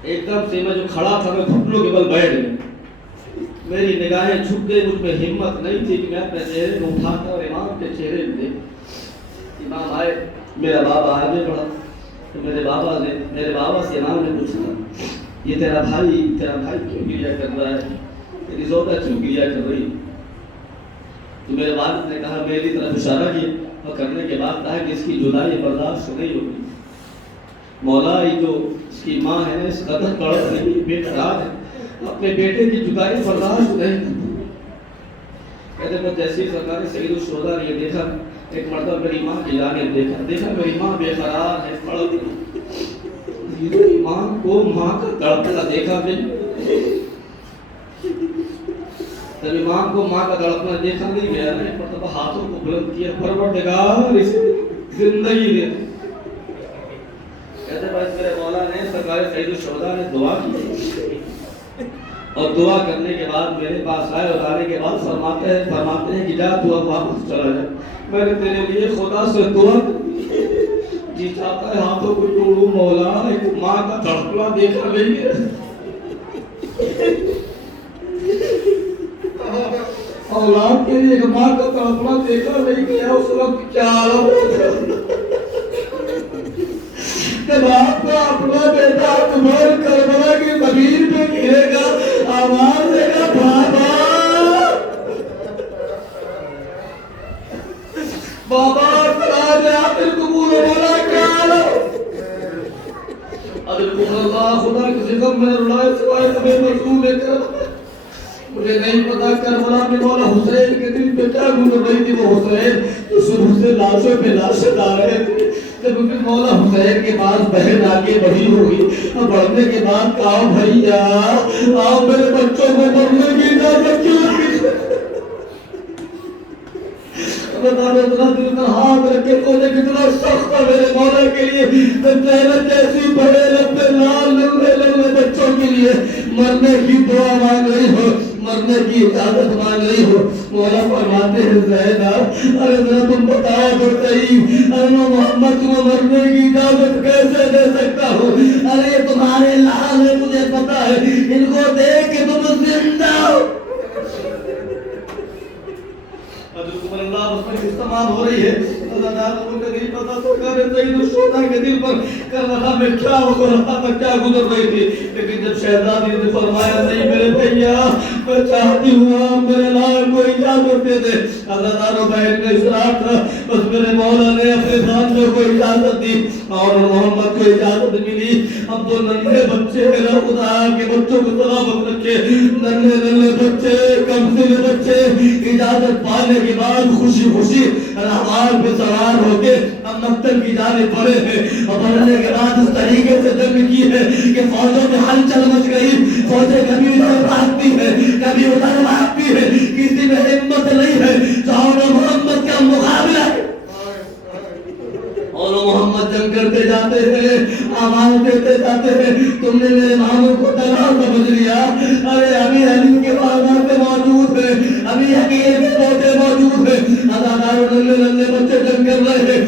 ایک دم سے میں جو کھڑا تھا میں گھٹنوں کے بل بیٹھ گیا. میری نگاہیں جھک گئی. مجھ میں ہمت نہیں تھی کہ میں اپنے چہرے کو اٹھا کر اور امام کے چہرے میں دیکھ. امام آئے, میرا بابا آگے بڑھا تو میرے بابا سے امام نے پوچھا یہ تیرا بھائی کیوں گریا کر رہا ہے, تیری زوجہ کیوں گریا کر رہی. تو میرے والد نے کہا میری طرف اشارہ کیا اور کرنے کے بعد کہا کہ اس کی جدائی برداشت نہیں ہوگی. مولا یہ جو اس کی ماں ہے اس قدر تڑپ رہی بے قرار ہے, اپنے بیٹے کی جدائی برداشت نہیں. کہتے ہیں جیسے ہی سرکار سید الشہداء نے یہ دیکھا ایک مرتبہ میری ماں کی جانب دیکھا میری ماں بے قرار ہے تڑپ رہی. ماں کو ماں کا تڑپنا دیکھا جب امام کو ماں کا تڑپنا دیکھا نہیں گیا نا, ایک مرتبہ ہاتھوں کو بلند کیا پروردگار اسے زندگی دے. کہتے ہیں میرے مولا نے سرکار سید الشہداء نے دعا کی اور دعا کرنے کے بعد میرے پاس آئے اور آنے کے بعد فرماتے ہیں کہ جا تو اب واپس چلا جا. میں نے تیرے لیے خدا سے دعا جی چاہتا ہے ہاتھوں کو توڑوں مولا, ایک ماں کا تڑپنا دیکھا نہیں ہے. اولاد کے لیے ایک ماں کا تڑپنا دیکھا نہیں گیا. اس وقت کیا عالم ہوگا کہ باپ کو اپنا بیٹا تمہارے کربلا کی زمین پہ گرے گا, آواز دے گا بابا بابا سلام آخر قبول مولا کیا عالم. ادرکم اللہ خدا کسی غم میں رلائے سوائے تمہیں مرسول کرم. مجھے نہیں پتا کربلا میں مولا حسین کے دل پہ کیا گزر رہی تھی. وہ حسین تو صبح سے لاشوں پہ لاشیں ڈال رہے تھے. جب پھر مولا حسین کے پاس بہن آگے بڑھی ہوئی اور بڑھنے کے بعد کہا بھیا آپ میرے بچوں کو مرنے کی اجازت کیوں دی. اتنا دل کا ہاتھ رکھ کے کونے کتنا سخت تھا میرے مولا کے لیے. چہرہ کیسی بڑے لمبے لال لمبے بچوں کے لیے مرنے کی دعا مانگ رہی ہو, مرنے کی اجازت مانگ رہی ہو. مولا فرماتے ہیں زینب ارے ذرا تم بتاؤ تو صحیح, ارے محمد کو مرنے کی اجازت کیسے دے سکتا ہوں. ارے تمہارے لال ہے مجھے پتا ہے, ان کو دیکھ کے تم زندہ ہو. اللہ اس میں استعمال ہو رہی ہے. اللہ تعالیٰ کو نہیں پتا تو کہہ سید الشہداء کے دل پر کربلا میں کیا ہو رہا تھا, کیا گزر رہی تھی. لیکن جب شہزادی نے فرمایا نہیں میرے بھیا میں چاہتی ہوں آپ میرے لال کو اجازت دے دے. اللہ تعالیٰ بہن کا اصرار تھا, بس میرے مولا نے اپنے بھانجے کو اجازت دی اور محمد کو اجازت ملی. اب تو ننھے بچے میرا خدا کے بچوں کو سلامت رکھے. ننھے بچے کمزور بچے اجازت پانے کے بعد خوشی رحمان پہ سوار ہو کے اب مقتل کی جانب بڑھے ہیں. اور بڑھنے کے بعد اس طریقے سے جنگ کی ہے کہ فوجوں میں ہلچل مچ گئی. فوجیں کبھی ادھر بھاگتی ہیں کبھی ادھر بھاگتی ہیں, کسی میں ہمت نہیں ہے. چاہو محمد کا مقابلہ اور محمد جنگ کرتے جاتے ہیں, آواز دیتے جاتے ہیں. تم نے میرے ماموں کو تنہا سمجھ لیا. ارے ابھی علی کے والدہ موجود ہے, ابھی حقیر کے پوتے موجود ہیں. اداکاروں ننھے بچے جنگ کر رہے ہیں.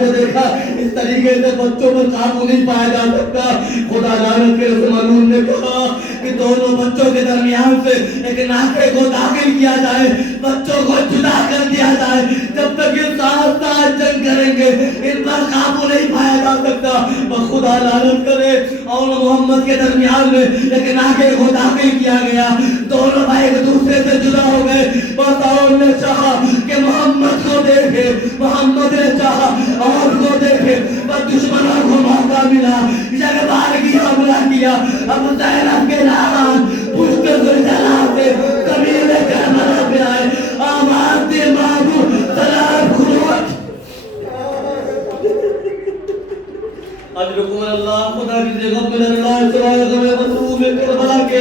نے دیکھا اس طریقے سے بچوں پر قابو نہیں پایا جا سکتا. خدا لعنت کے رسول ملعون نے کہا کہ دونوں بچوں کے درمیان سے ایک ناکے کو داخل کیا جائے, بچوں کو جدا کر دیا جائے. جب تک یہ ساتھ جنگ کریں گے ان پر قابو نہیں پایا جا سکتا. خدا لعنت کرے اور محمد کے درمیان میں ایک ناکے کو داخل کیا گیا. دونوں بھائی ایک دوسرے سے جدا ہو گئے. بس اور نے چاہا کہ محمد کو دیکھے, محمد نے چاہا اور کو دیکھے. بس دشمنوں کو موقع ملا, جگبارگی حملہ کیا. اب زینب کے نام پشت زلزلہ سے قبیلے کربلا پہ آئے. آواز دے معبود سلام خروج. اجرکم اللہ خدا کی جگہ میں اللہ سوائے غمِ مظلوم کربلا کے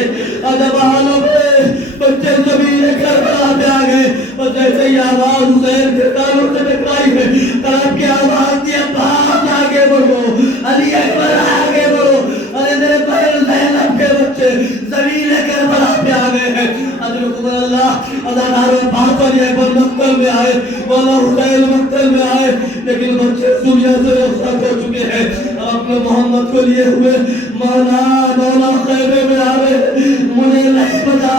عجب عالم میں بچے زمین کربلا پہ آ گئے. بس ایسے ہی آواز حسین کے تاروں سے ٹکرائی ہے. طرف کی آواز دی, باپ آگے بڑھو, علی اکبر تمہیں اللہ اداکاروں بابر یہ پر مقتل میں آئے مولا حسین مقتل میں آئے لیکن بچے دنیا سے رخصت ہو چکے ہیں آپ نے محمد کو لیے ہوئے مولا خیمے میں آ رہے مجھے نہیں پتا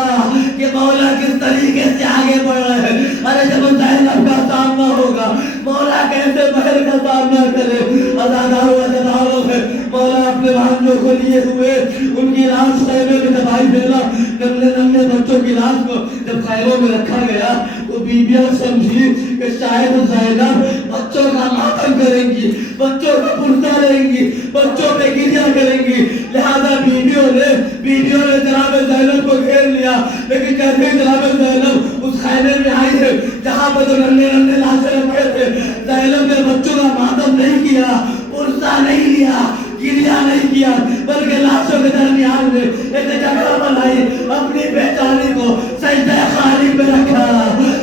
کہ مولا کس طریقے سے آگے بڑھ رہے ہیں ارے جب زینب کا سامنا ہوگا مولا کیسے بہر کا سامنا کرے اداکاروں میں مولا اپنے بھانجوں کو لیے ہوئے ان کی لاش خیمے میں دبائی پھیلا ننھے بچوں کی لاش کو جب خیموں میں رکھا گیا تو بیبیاں سمجھی کہ شاید زینب بچوں کا ماتم کریں گی بچوں کا پرسہ لیں گی بچوں پہ گریہ کریں گی لہذا بیبیوں نے جناب زینب کو گھیر لیا لیکن جیسے ہی جناب زینب اس خیمے میں آئی ہے جہاں پہ جو ننھے لاشیں رکھے تھے زینب نے بچوں کا ماتم نہیں کیا پرسہ نہیں لیا گریہ نہیں کیا بلکہ لاشوں کے درمیان میں ایک جگہ بنائی اپنی بیچاری کو سجدہ خالی پہ رکھا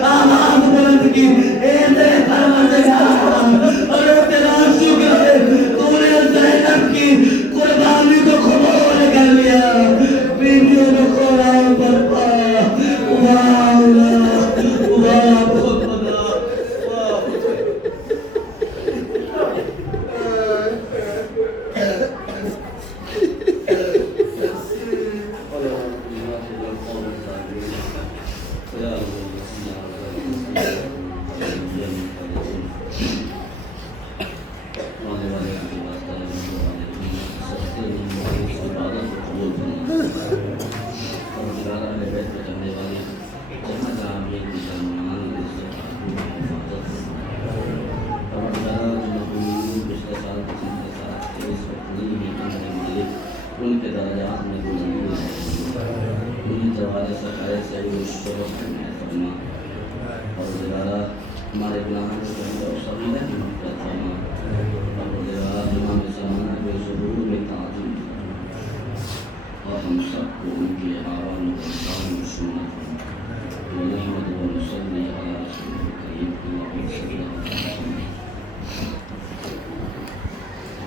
آواز بلند کی اے میرے پروردگار اور تیرا شکر ہے تو نے زینب کی قربانی کو قبول کر لیا بیویوں نے قرآن پر پایا واہ واہ بہت بڑا ان کے درجات میں بلندی ہے انہیں جوال سکائے سے شروع فرما اور زیادہ ہمارے گناہوں کو اور سبھی کی مغفرت فرما